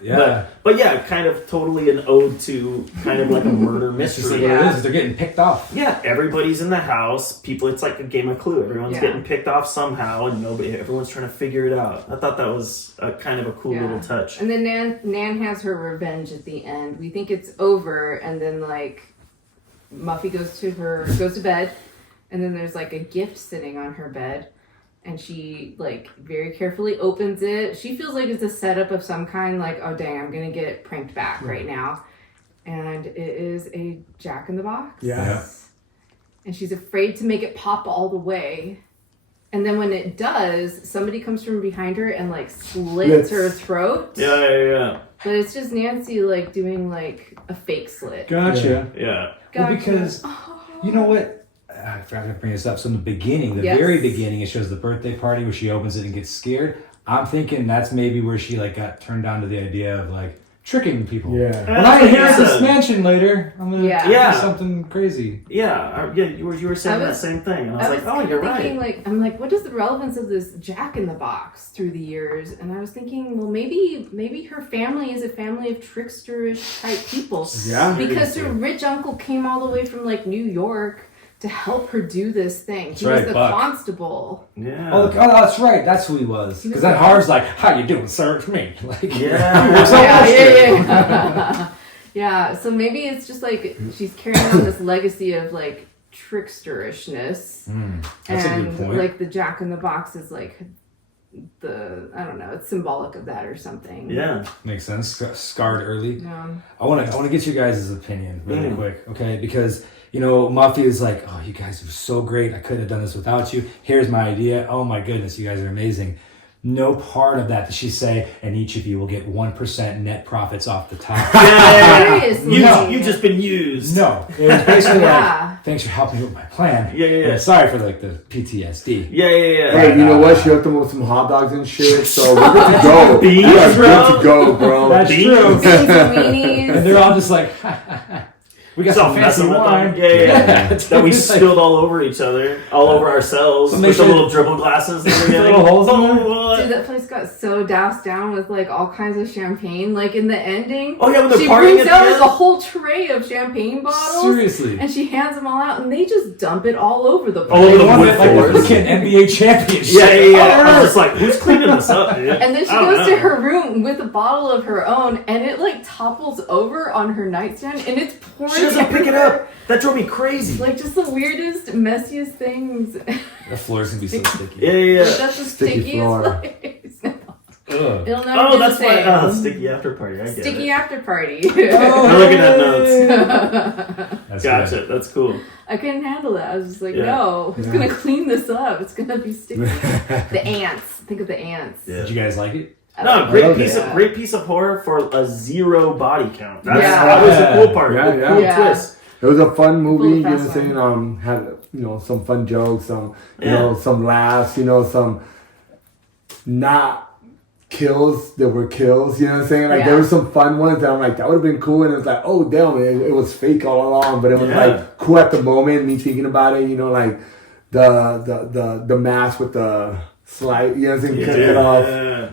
Yeah. But yeah, kind of totally an ode to kind of like a murder It's just mystery. like what it is. They're getting picked off. Yeah, everybody's in the house. People, it's like a game of Clue. Everyone's getting picked off somehow, and everyone's trying to figure it out. I thought that was a kind of a cool little touch. And then Nan has her revenge at the end. We think it's over, and then like Muffy goes to bed, and then there's like a gift sitting on her bed, and she like very carefully opens it. She feels like it's a setup of some kind, like, oh dang, I'm gonna get pranked back right now. And it is a Jack in the Box. Yeah. And she's afraid to make it pop all the way. And then when it does, somebody comes from behind her and like slits her throat. Yeah. But it's just Nancy like doing like a fake slit. Gotcha. Yeah. Well, because you know what? I forgot to bring this up. So in the beginning, the very beginning, it shows the birthday party where she opens it and gets scared. I'm thinking that's maybe where she like got turned on to the idea of like tricking people. Yeah. When I inherit this mansion later, I'm gonna do something crazy. Yeah. You were saying that same thing, and I was like, oh, you're thinking, right. I'm like, what is the relevance of this Jack in the Box through the years? And I was thinking, well, maybe her family is a family of tricksterish type people. Yeah. Because her rich uncle came all the way from like New York to help her do this thing. He was the constable. Yeah. Oh, that's right. That's who he was. Because that Harv's like, how you doing, sir? It's me. Like, Yeah. So maybe it's just like she's carrying on this legacy of like tricksterishness. That's and a good point. like the Jack in the Box is like I don't know, it's symbolic of that or something. Yeah. Makes sense. Scarred early. Yeah. I want to get you guys' opinion really quick, okay? Because you know, Muffy is like, oh, you guys are so great. I couldn't have done this without you. Here's my idea. Oh my goodness, you guys are amazing. No part of that does she say, and each of you will get 1% net profits off the top. Seriously. You've just been used. No, it was basically like, thanks for helping me with my plan. Yeah. And sorry for like the PTSD. Yeah. Hey, you know what? She hooked them with some hot dogs and shit, so we're good to go. Beans, We are bro. good to go, bro. That's Beans. true. Beans and weenies. And they're all just like, we got some fancy messing with wine. them. Yeah. That we It's like- spilled all over each other, all over ourselves, make with the sure- little dribble glasses that we're getting. Little holes in there? Dude, that place got so doused down with like all kinds of champagne. Like in the ending, Oh, yeah, when they're she partying brings at out the like end? a whole tray of champagne bottles. Seriously. And she hands them all out, and they just dump it all over the place. All over They the won wood it like floors. the freaking NBA championship. Yeah. I was just like, who's cleaning this up, dude? And then she I don't goes to know. her room with a bottle of her own, and it like topples over on her nightstand, and it's pouring. She doesn't pick it everywhere. up. That drove me crazy. Like just the weirdest, messiest things. The floor's gonna be so sticky. Yeah. That's the Sticky stickiest floor. place. Ugh. It'll never Oh, be the that's why. same. Sticky after party. I get Sticky it. after party. Oh, I'm looking at notes. That's Gotcha. good. That's cool. I couldn't handle that. I was just like, Yeah. no, who's Yeah. gonna clean this up? It's gonna be sticky. The ants. Think of the ants. Yeah. Did you guys like it? I No, like great love piece it. of great piece of horror for a 0 body count. That's Yeah. that was the cool part. Yeah, the yeah. cool Yeah. twist. It was a fun movie, you know what I'm fast saying? Had, some fun jokes, some, Yeah. some laughs, some not kills that were kills, you know what I'm saying? Like, Yeah. there were some fun ones that I'm like, that would have been cool. And it's like, oh, damn, it was fake all along. But it was, Yeah. like, cool at the moment, me thinking about it, like, the mask with the slide, you know what I'm saying? Cut it off.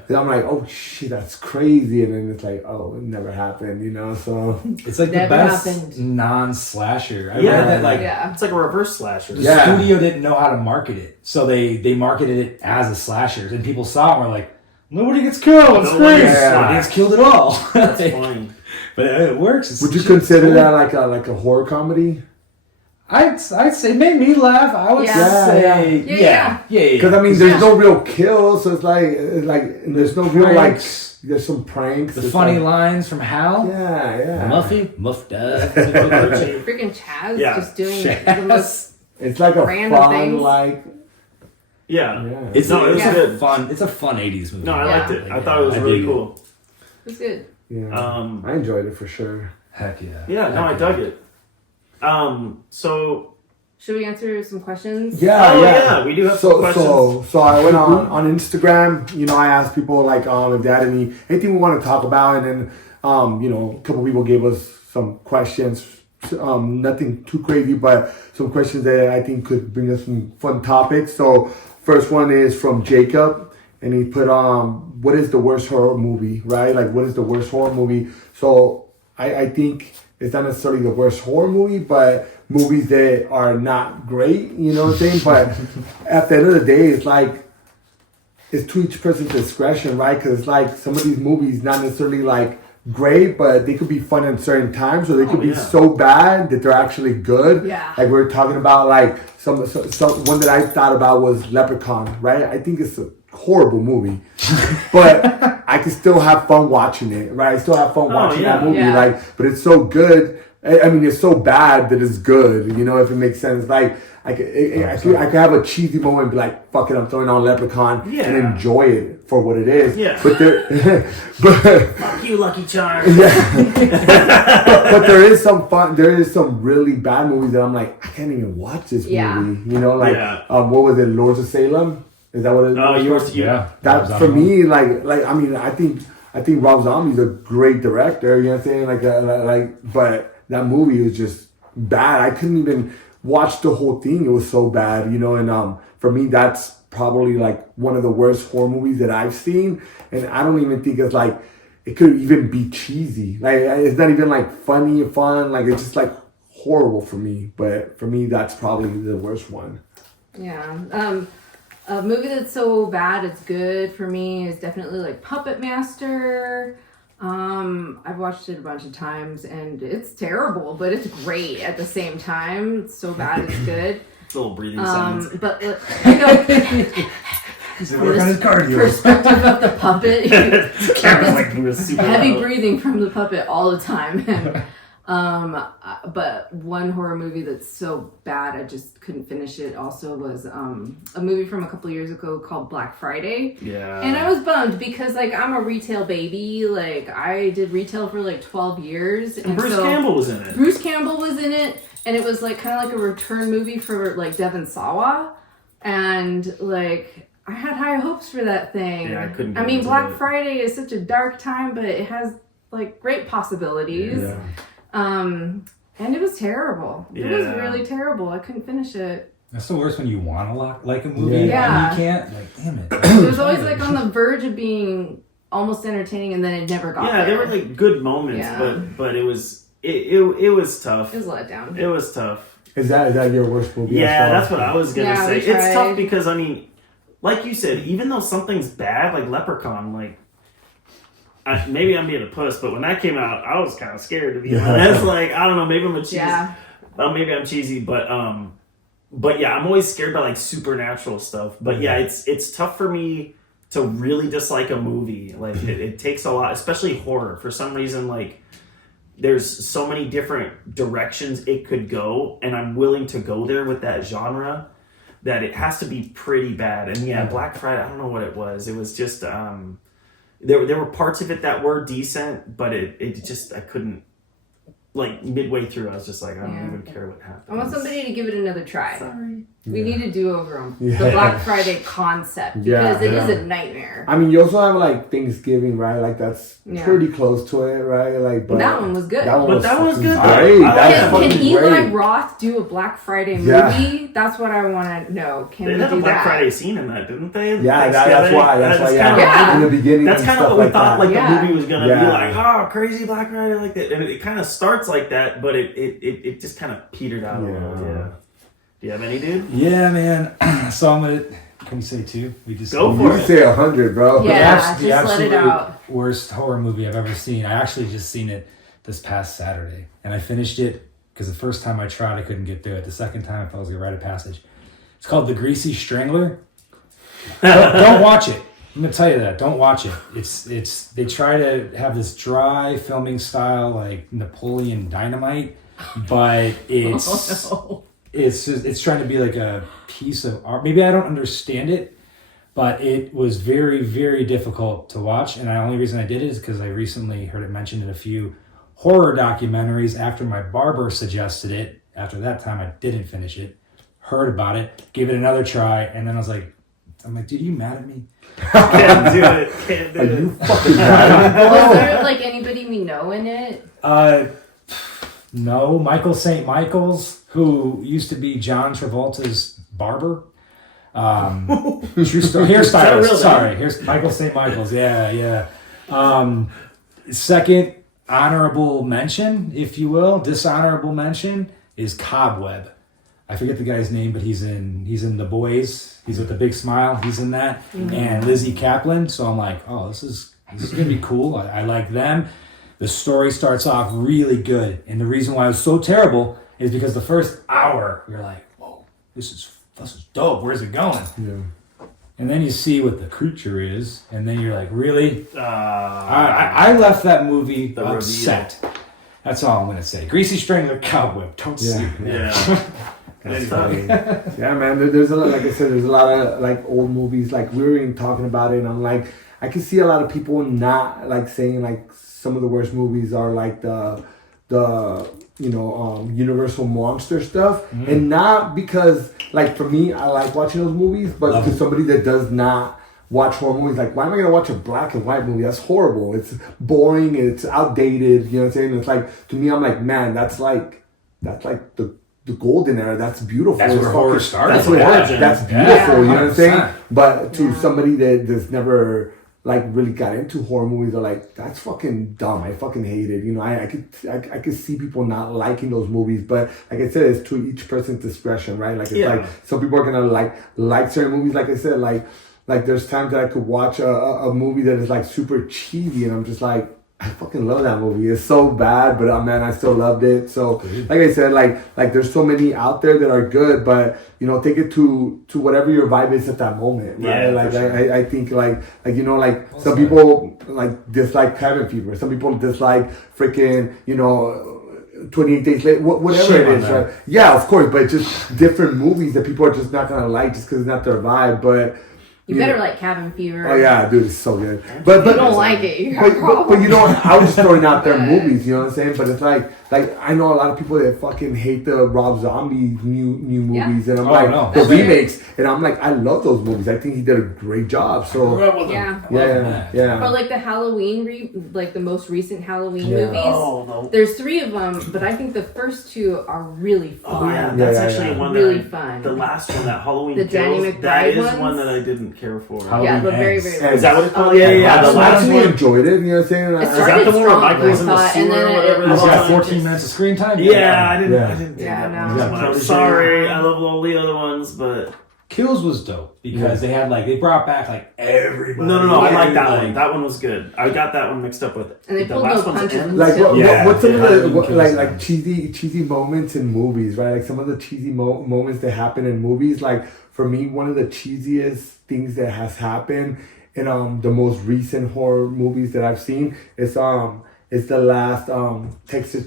And I'm like, oh, shit, that's crazy. And then it's like, oh, it never happened, so... It's like Never the best happened. non-slasher. I Yeah. read that like Yeah. It's like a reverse slasher. the Yeah. studio didn't know how to market it, so they marketed it as a slasher, and people saw it and were like, nobody gets killed on Nobody screen. gets Nobody gets killed at all. That's funny. But it works. It's Would you shit's consider cool. that like a horror comedy? I'd say it made me laugh. I would Yeah. say Yeah. yeah. Because I mean, there's no real kills, so it's like and there's no real Pranks. there's some pranks. The It's funny like, lines from Hal. yeah. Muffy, Muff does. Freaking Chaz Yeah. just doing the most. It's like a Random fun things. Yeah. yeah. It's No, it was Yeah. good. fun. It's a fun '80s movie. No, I liked it. I Like, thought it was I really dig cool. It's good. yeah. I enjoyed it for sure. Heck yeah. Yeah, no, I dug it. So Should we answer some questions? yeah, we do have some questions. So I went on Instagram. I asked people like if they had anything we want to talk about, and then a couple people gave us some questions. Nothing too crazy, but some questions that I think could bring us some fun topics. So first one is from Jacob, and he put what is the worst horror movie, right? Like, what is the worst horror movie? So I think it's not necessarily the worst horror movie, but movies that are not great, you know what I'm saying? But at the end of the day, it's like, it's to each person's discretion, right? Because it's like some of these movies not necessarily like great, but they could be fun at certain times, or they could be so bad that they're actually good. Yeah. Like we were talking about, like some one that I thought about was Leprechaun, right? I think it's a horrible movie, but I can still have fun watching it, right? I still have fun watching that movie, Yeah. like, but it's so good. I mean, it's so bad that it's good, if it makes sense. Like, I could have a cheesy moment and be like, fuck it, I'm throwing on Leprechaun and enjoy it for what it is. Yeah. But Fuck you, Lucky Charms. but there is some fun. There is some really bad movies that I'm like, I can't even watch this movie. What was it, Lords of Salem? Is that what it is? Oh, yours, Yeah. That for me, like I mean, I think Rob Zombie's a great director. You know what I'm saying? But that movie was just bad. I couldn't even watch the whole thing. It was so bad, And for me, that's probably like one of the worst horror movies that I've seen. And I don't even think it's like it could even be cheesy. Like, it's not even like funny or fun. Like, it's just like horrible for me. But for me, that's probably the worst one. Yeah. A movie that's so bad it's good for me is definitely like Puppet Master. I've watched it a bunch of times and it's terrible, but it's great at the same time. It's so bad it's good. It's a little breathing sounds. But He's from working on his this cardio. perspective of the puppet, Camera's like super heavy loud. breathing from the puppet all the time. But one horror movie that's so bad I just couldn't finish it also was a movie from a couple years ago called Black Friday. Yeah. And I was bummed because like I'm a retail baby. Like I did retail for like 12 years. And Bruce Campbell was in it. Bruce Campbell was in it, and it was like kind of like a return movie for like Devon Sawa, and like I had high hopes for that thing. Yeah, I couldn't get I mean, into Black it. Friday is such a dark time, but it has like great possibilities. Yeah. And it was terrible. It was Yeah. really terrible. I couldn't finish it. That's the worst when you want to like a movie Yeah. and you can't. Like, damn it. It was always like on the verge of being almost entertaining, and then it never got Yeah, there. there were like good moments, Yeah. but it was it was tough. It was a letdown. It was tough. Is that your worst movie? Yeah, as well? that's what I was gonna Yeah, say. we It's tried. tough because I mean, like you said, even though something's bad, like Leprechaun, like maybe I'm being a puss, but when that came out, I was kind of scared to be honest. Like I don't know, maybe I'm a cheesy. Yeah. Maybe I'm cheesy, but yeah, I'm always scared by like supernatural stuff. But yeah, it's tough for me to really dislike a movie. Like it takes a lot, especially horror. For some reason, like there's so many different directions it could go, and I'm willing to go there with that genre that it has to be pretty bad. And yeah, Black Friday, I don't know what it was. It was just there were parts of it that were decent, but it just I couldn't. Like midway through, I was just like, I don't even care what happens. I want somebody to give it another try. Sorry. We need to do over on the Black Friday concept because it is a nightmare. I mean, you also have like Thanksgiving, right? Like that's pretty close to it, right? Like, but that one was good. That one was good. Great. Can Eli Roth do a Black Friday movie? That's what I want to know. Can they we had do a Black that? Friday scene in that, didn't they? Yeah, that's why. Yeah. In the beginning, that's kind of what we thought. Like the movie was gonna be like, oh, crazy Black Friday, like that, and it kind of starts like that, but it just kind of petered out a little. Yeah. Do you have any, dude? Yeah, man. So I'm gonna. Can we say two? We just go for you it. Say 100, bro. Yeah, the just let it out. Worst horror movie I've ever seen. I actually just seen it this past Saturday, and I finished it because the first time I tried, I couldn't get through it. The second time, I thought I was gonna write a passage. It's called The Greasy Strangler. Don't watch it. I'm gonna tell you that. Don't watch it. It's they try to have this dry filming style like Napoleon Dynamite, but it's it's trying to be like a piece of art. Maybe I don't understand it, but it was very, very difficult to watch. And the only reason I did it is because I recently heard it mentioned in a few horror documentaries after my barber suggested it. After that time, I didn't finish it. Heard about it, gave it another try, and then I was like, dude, you mad at me? Can't do it. Can't do Are it. you fucking mad? Was there like anybody we know in it? No, Michael St. Michael's, who used to be John Travolta's barber. True story. Hairstylist. Really? Sorry, here's Michael St. Michael's. Yeah. Second honorable mention, if you will, dishonorable mention is Cobweb. I forget the guy's name, but he's in The Boys. He's with the big smile. He's in that, and Lizzie Kaplan. So I'm like, oh, this is gonna be cool. I like them. The story starts off really good, and the reason why it was so terrible is because the first hour you're like, whoa, this is dope. Where's it going? Yeah. And then you see what the creature is, and then you're like, really? I left that movie upset. That's all I'm gonna say. Greasy Strangler, Cobweb. Don't see it. Yeah. That's funny. Yeah, man. There's a lot, like I said, there's a lot of like old movies. Like we were even talking about it, and I'm like, I can see a lot of people not like saying like some of the worst movies are like the Universal monster stuff, and not because like for me, I like watching those movies, but to somebody that does not watch horror movies, like why am I gonna watch a black and white movie? That's horrible. It's boring. It's outdated. You know what I'm saying? It's like to me, I'm like, man, that's like the golden era. That's beautiful. That's where horror started. That's beautiful. Yeah, you know what I'm saying? 100%. But to somebody that's never like really got into horror movies, are like, that's fucking dumb. I fucking hate it. You know, I could see people not liking those movies, but like I said, it's to each person's discretion, right? Like it's like some people are gonna like certain movies. Like I said, like there's times that I could watch a movie that is like super cheesy, and I'm just like, I fucking love that movie. It's so bad, but man, I still loved it. So, like I said, like there's so many out there that are good, but you know, take it to whatever your vibe is at that moment, right? Yeah, like sure. I think like you know, like some people like dislike Cabin Fever, some people dislike freaking 28 Days Later, whatever it is, right? Yeah, of course, but just different movies that people are just not gonna like just because it's not their vibe, but. You better like Cabin Fever. Oh yeah, dude, it's so good. But you don't like it. You have but you know, I was just throwing out their movies. You know what I'm saying? But it's like I know a lot of people that fucking hate the Rob Zombie new movies, and I'm the remakes, and I'm like, I love those movies. I think he did a great job. So yeah. But like the Halloween, like the most recent Halloween movies. Oh, no. There's 3 of them, but I think the first 2 are really fun. Oh yeah, that's actually one that really fun. The last one, that Halloween The Danny Kills, McBride that is ones? one that I didn't care for. Yeah, but very, very Is that what it's called? Yeah. The I last actually one. enjoyed it. You know what I'm saying? It Is that started the one where strong, Michael's in the I thought, sewer and then or whatever? He's got Yeah. 14 minutes of screen time? Yeah, I didn't do Yeah, that no. one. Yeah, I'm Protege. sorry, I love all the other ones, but Kills was dope because they brought back like everybody. no, I like that Like, one. That one was good. I got that one mixed up with And they the pulled last no one's punches End. with Like Still. what's some of Halloween the Kills like them. cheesy moments in movies, right? Like some of the cheesy moments that happen in movies. Like for me, one of the cheesiest things that has happened, the most recent horror movies that I've seen, it's the last the Texas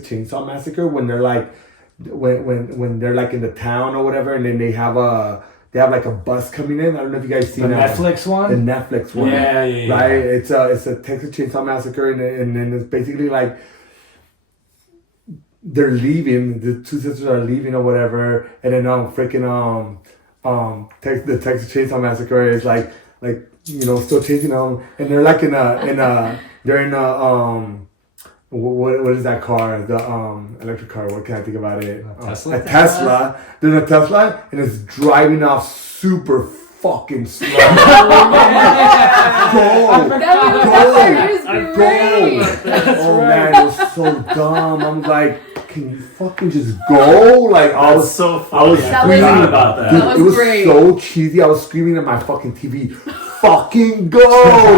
Chainsaw Massacre, when they're like when they're like in the town or whatever, and then they have like a bus coming in. I don't know if you guys seen The that Netflix one. The Netflix one. Yeah. Right. It's a Texas Chainsaw Massacre, and then it's basically like they're leaving. The two sisters are leaving or whatever, and then the Texas Chainsaw Massacre is like still chasing them, and they're like they're in a what is that car? The electric car. What can I think about it? Tesla? A Tesla. They're in a Tesla, and it's driving off super fucking slow. Go! Oh man, it was so dumb. I'm like, can you fucking just go? Like I was so funny. I was screaming about that. Dude, That was it was great. so cheesy. I was screaming at my fucking TV. Fucking go!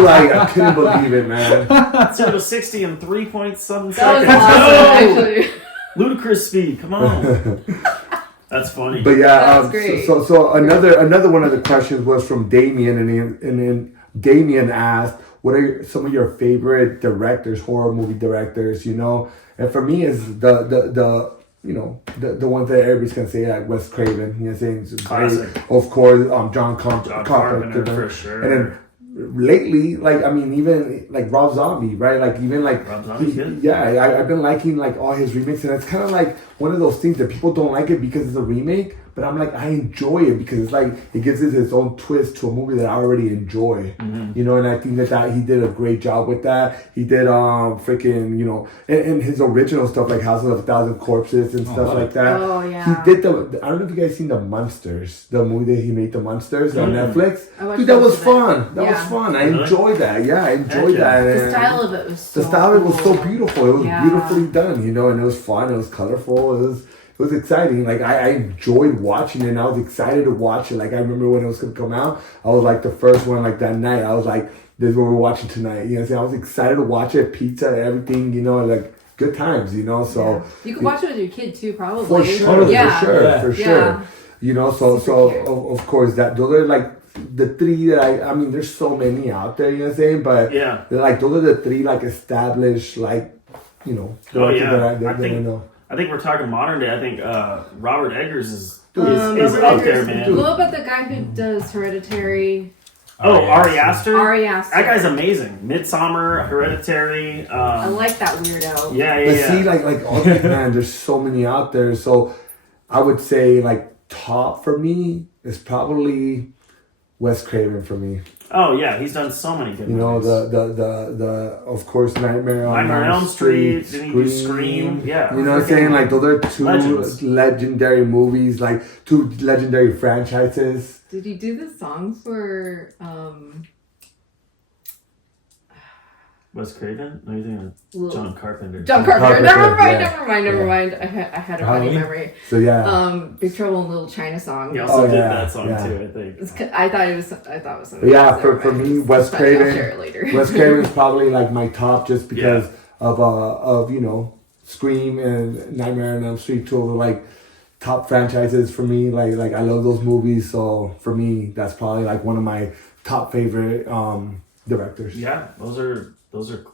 Like I couldn't believe it, man. 0 to 60 in 3.7 That was seconds. awesome, No! actually. Ludicrous speed. Come on. That's funny. But yeah, That was great. so another one of the questions was from Damien, and then Damien asked, "What are some of your favorite directors, horror movie directors?" And for me, is the ones that everybody's gonna say, like Wes Craven. You know what I'm saying? It's Classic. great. Of course, John Carpenter, for sure. And then lately, like, I mean, even like Rob Zombie, right? Like even like Rob Zombie's good. yeah, I've been liking like all his remakes, and it's kind of like one of those things that people don't like it because it's a remake, but I'm like, I enjoy it because it's like it gives it its own twist to a movie that I already enjoy. And I think that he did a great job with that. He did freaking and his original stuff like House of a Thousand Corpses and stuff like that. Oh, yeah. He did I don't know if you guys seen the Munsters, the movie that he made, the Munsters on Netflix. I watched Dude, that was most of it. fun. That was Yeah. fun. I Really? enjoyed that. Yeah, I enjoyed Heck yeah. that. The And style of it was so the style of it was so cool. beautiful. It was Yeah. beautifully done, and it was fun. It was colorful. It was exciting. Like I enjoyed watching it, and I was excited to watch it. Like I remember when it was gonna come out, I was like the first one, like that night. I was like, "This is what we're watching tonight." You know what I'm saying? I was excited to watch it, pizza, everything. Like good times. So You could watch it with your kid too, probably. for sure, Yeah. for Yeah. sure. Of course that those are like the three that I mean, there's so many out there. You know what I'm saying? But Yeah. they're like those are the three like established directors that I know. I think we're talking modern day. I think Robert Eggers is Robert up there, Eggers. man. What about the guy who does Hereditary? Ari Aster. Ari Aster. That guy's amazing. Midsummer, Hereditary. I like that weirdo. Yeah. But see, like all these, man, there's so many out there. So I would say like top for me is probably Wes Craven for me. Oh yeah, he's done so many good movies. The of course Nightmare on Elm Street. Didn't he do Scream? Yeah. You know what I'm saying? Like those are two Legends. legendary movies, like two legendary franchises. Did you do the songs for Wes Craven? No, you're thinking of John Carpenter. John Carpenter? Carpenter, Never mind. I had a funny Halloween? memory. So yeah. Big Trouble in Little China song. He also did yeah, that song yeah. too, I think. I thought it was something. But yeah, else. for Never mind. me, It's Wes funny, I'll Craven. share it later. Wes Craven's probably like my top just because of Scream and Nightmare on Elm Street, two of the like top franchises for me. Like I love those movies, so for me that's probably like one of my top favorite directors. Yeah, those are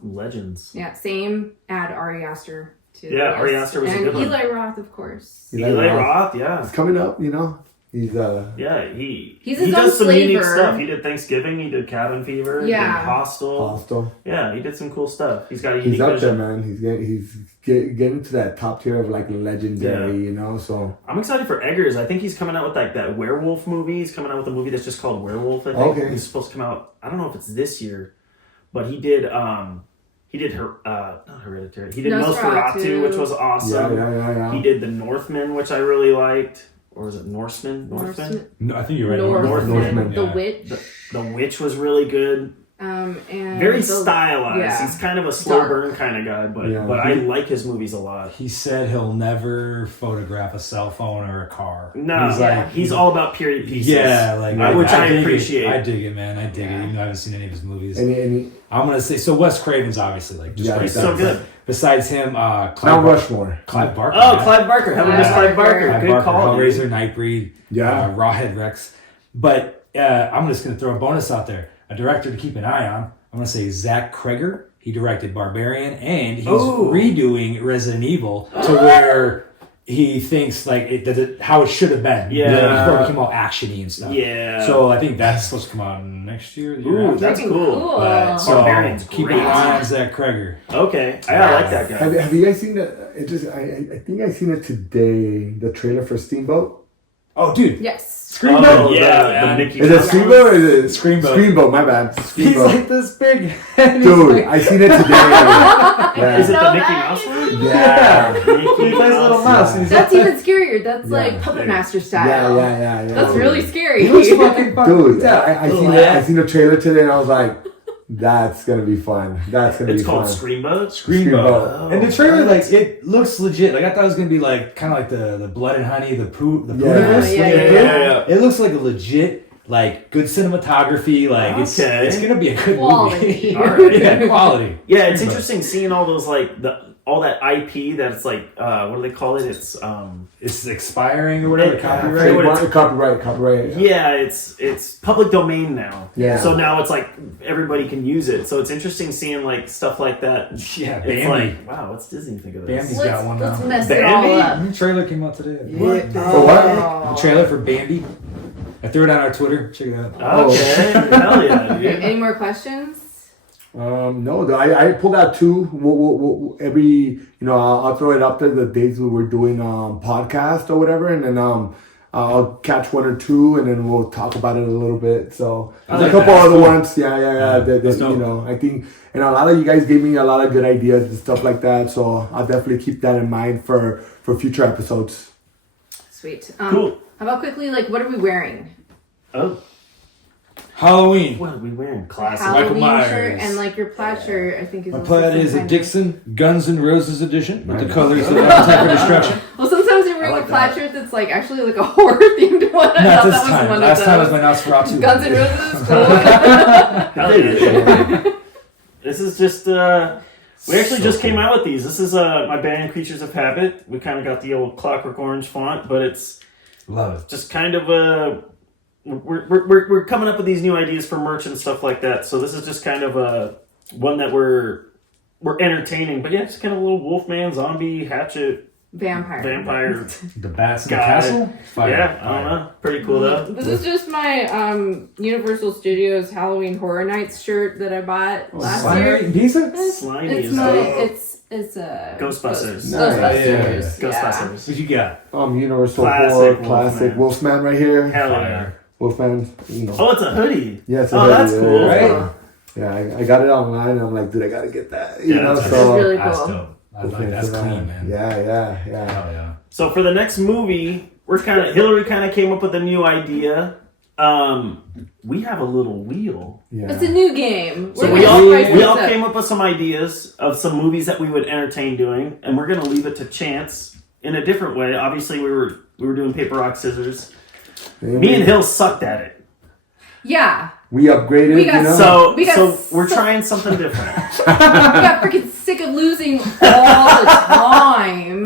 legends. Yeah, same. Add Ari Aster to the Yeah, Ari list. Aster was a and good one. Eli Roth, of course. Eli Roth, yeah. It's coming up, He's Yeah, he his does own some unique flavor. stuff. He did Thanksgiving, he did Cabin Fever, he Yeah. did Hostel. Hostel. Yeah, he did some cool stuff. He's got a unique He's up vision. there, man. He's getting to that top tier of like legendary, So I'm excited for Eggers. I think he's coming out with like that werewolf movie. He's coming out with a movie that's just called Werewolf, I think. Okay. He's supposed to come out, I don't know if it's this year, but he did not Hereditary. He did Nosferatu, Nosferatu. which was awesome. Yeah. He did The Northman, which I really liked. Or was it Norseman? Northman? No, I think you're right. Northman. The Yeah. Witch. The Witch was really good. And Very the- stylized. yeah. He's kind of a slow Dark. burn kind of guy, but Yeah. I like his movies a lot. He said he'll never photograph a cell phone or a car. No, he's all about period pieces. Yeah, which I dig appreciate. I dig it, man. I dig it. Even though I haven't seen any of his movies. Any I'm gonna say so. Wes Craven's obviously like just right so there. good. Besides him, Clive Mount Rushmore. Clive Barker. Oh, man. Clive Barker. Haven't missed Clive Barker. Clive Good Barker, call. dude. Hellraiser, Nightbreed, Yeah. Rawhead Rex. But I'm just going to throw a bonus out there. A director to keep an eye on. I'm going to say Zach Kreger. He directed Barbarian, and he's redoing Resident Evil to where he thinks like how it should have been. Yeah. Before it became all actiony and stuff. Yeah. So I think that's supposed to come out next year. The year Ooh, after. that's cool. So Barbarian's keep great. an eye on Zach Kreger. Okay, I like that guy. Have you guys seen that? I think I seen it today. The trailer for Steamboat. Oh, dude. Yes. Screamboat. Oh, Yeah, the Mickey Is it Mouse. Steamboat or is it Screamboat. Screamboat, my bad. He's Steamboat. like this big. Dude, I seen it today. Yeah. Is it the know Mickey that. Mouse one? Yeah. He plays a little mouse. and he's That's like- even scarier. That's Yeah. like Puppet Master style. Yeah. That's really scary. He looks fucking Dude, yeah. I seen the trailer today and I was like, that's gonna be fun. That's gonna It's be called fun. Screamboat. Screamboat. And the trailer, like, it looks legit. Like, I thought it was gonna be like kind of like the Blood and Honey, the poo. Yeah. It looks like a legit, like, good cinematography. Like, Okay. it's gonna be a good Quality. movie. All right. Yeah, quality. Yeah, it's interesting seeing all those like all that IP that's like what do they call it? It's expiring or whatever. Yeah. Copyright. Copyright. Yeah, it's public domain now. Yeah. So now it's like everybody can use it. So it's interesting seeing like stuff like that. Yeah, It's Bambi. like, wow, what's Disney think of this? Bambi's got one Let's now. mess it Bambi? all up. The trailer came out today. For what? The trailer for Bambi. I threw it on our Twitter. Check it out. Okay, hell yeah, dude. Any more questions? No, I pulled out two. Every, I'll throw it up there the days when we're doing podcast or whatever, and then I'll catch one or two, and then we'll talk about it a little bit. So there's a couple other ones. Yeah. That's dope. I think, and a lot of you guys gave me a lot of good ideas and stuff like that. So I'll definitely keep that in mind for future episodes. Sweet. Cool. How about quickly, like, what are we wearing? Oh, Halloween. what are we wearing? Classic. Halloween Myers. shirt and like your plaid shirt. I think is. My also plaid is a sometimes- Dixon Guns N' Roses edition with the Nice. colors of Appetite for Destruction. Well, sometimes you're wearing I like a plaid that. shirt that's like actually like a horror themed one. I Not thought this that was time. one Last of time was those. my Nosferatu. Guns N' Roses. Cool. Hell yeah. This is just we actually just came out with these. This is my band Creatures of Habit. We kind of got the old Clockwork Orange font, but it's Love it. just kind of we're coming up with these new ideas for merch and stuff like that. So this is just kind of one that we're entertaining, but yeah, it's kind of a little Wolfman, zombie, hatchet, Vampire. The bats in the Got castle. it. Fire. Yeah, I don't know. Pretty cool though. This is just my Universal Studios Halloween Horror Nights shirt that I bought last Slimy year. pizza. Slimy It's is my dope. it's Ghostbusters. Ghostbusters. Yeah. Ghostbusters. What you got? Universal Classic horror, Wolfman. classic Wolfman right here. Hell yeah. Fire. Wolfman, Oh, it's a hoodie. Yeah, it's a Oh, hoodie, that's yeah. cool. Right? Yeah, I got it online, and I'm like, dude, I gotta get that. Yeah, that's It's really That's cool. dope. I like that's clean, man. Yeah. Oh yeah. So for the next movie, Hillary kind of came up with a new idea. We have a little wheel. Yeah. It's a new game. So We're we gonna all spice this up. came up with some ideas of some movies that we would entertain doing, and we're gonna leave it to chance in a different way. Obviously, we were doing paper rock scissors. Me and Hill sucked at it, Yeah. We upgraded, We got so We got we're so- trying something different. We got freaking sick of losing all the time.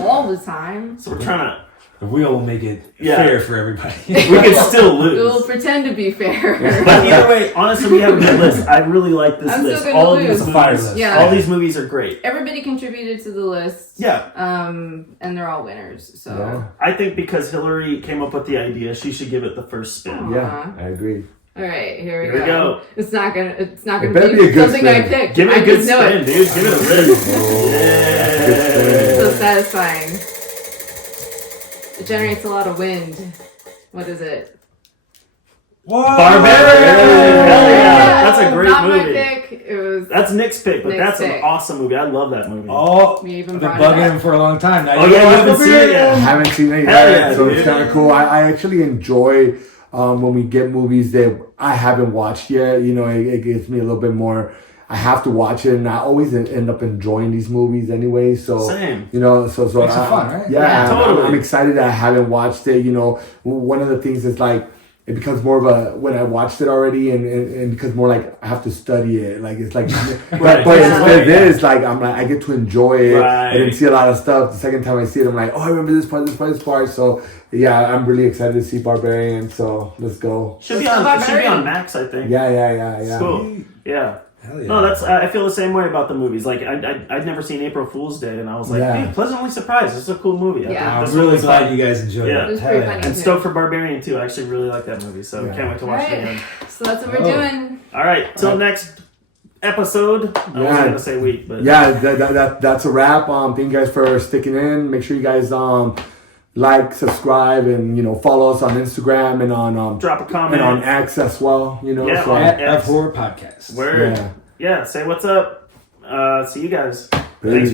All the time. So we're trying The wheel will make it Yeah. fair for everybody. to. We can still We'll lose. pretend to be fair. But either way, honestly, we have a good list. I really like this I'm still list. gonna All of lose. these It's a fire movies, list. Yeah. all these movies are great. Everybody contributed to the list. Yeah, And they're all winners. So Yeah. I think because Hillary came up with the idea, she should give it the first spin. Yeah, I agree. all right, here Here we we go. go. It's not gonna better be, be a good something I spin. picked. Give it I a good just know spin, it. dude. Give it a rip. So Yeah. satisfying. It generates a lot of wind. What is it? Whoa! Barbarian! Hell yeah! That's a great Not movie. my pick. It was. That's Nick's pick, but Nick's that's pick. an awesome movie. I love that movie. Oh, We even I've been brought it bugging up. him for a long time. Now Oh, you yeah, know you haven't the seen it video. yet? I haven't seen it Hell yet, yeah, so dude. it's kind of cool. I actually enjoy when we get movies that I haven't watched yet. You know, it gives me a little bit more. I have to watch it, and I always end up enjoying these movies anyway. So Same. you know, so Makes it fun, right? Yeah, Yeah. Totally. I'm excited that I haven't watched it. You know, one of the things is like, it becomes more of a when I watched it already, and becomes more like I have to study it. Like it's like, Right. but Yeah. instead of this, like I get to enjoy it. Right. I didn't see a lot of stuff. The second time I see it, I'm like, oh, I remember this part, this part, this part. So yeah, I'm really excited to see Barbarian. So let's go. Should be on Max, I think. Yeah. Cool. Yeah. Hell yeah. No, that's. I feel the same way about the movies. Like I'd never seen April Fool's Day, and I was like, Yeah. hey, pleasantly surprised. This is a cool movie. I Yeah. think this I'm really movie's glad fun. you guys enjoyed Yeah. it. It was Hell pretty yeah. funny. And stoked for Barbarian too. I actually really like that movie, so Yeah. can't wait to watch it again. So that's what we're Oh. doing. All right, till next episode. I wasn't Yeah. gonna say week, but Yeah, that's a wrap. Thank you guys for sticking in. Make sure you guys like, subscribe, and follow us on Instagram and on drop a comment. and on X as well. Yeah, so, At Yeah. F Horror Podcast. Word. Yeah. Yeah, say what's up. See you guys. Peace.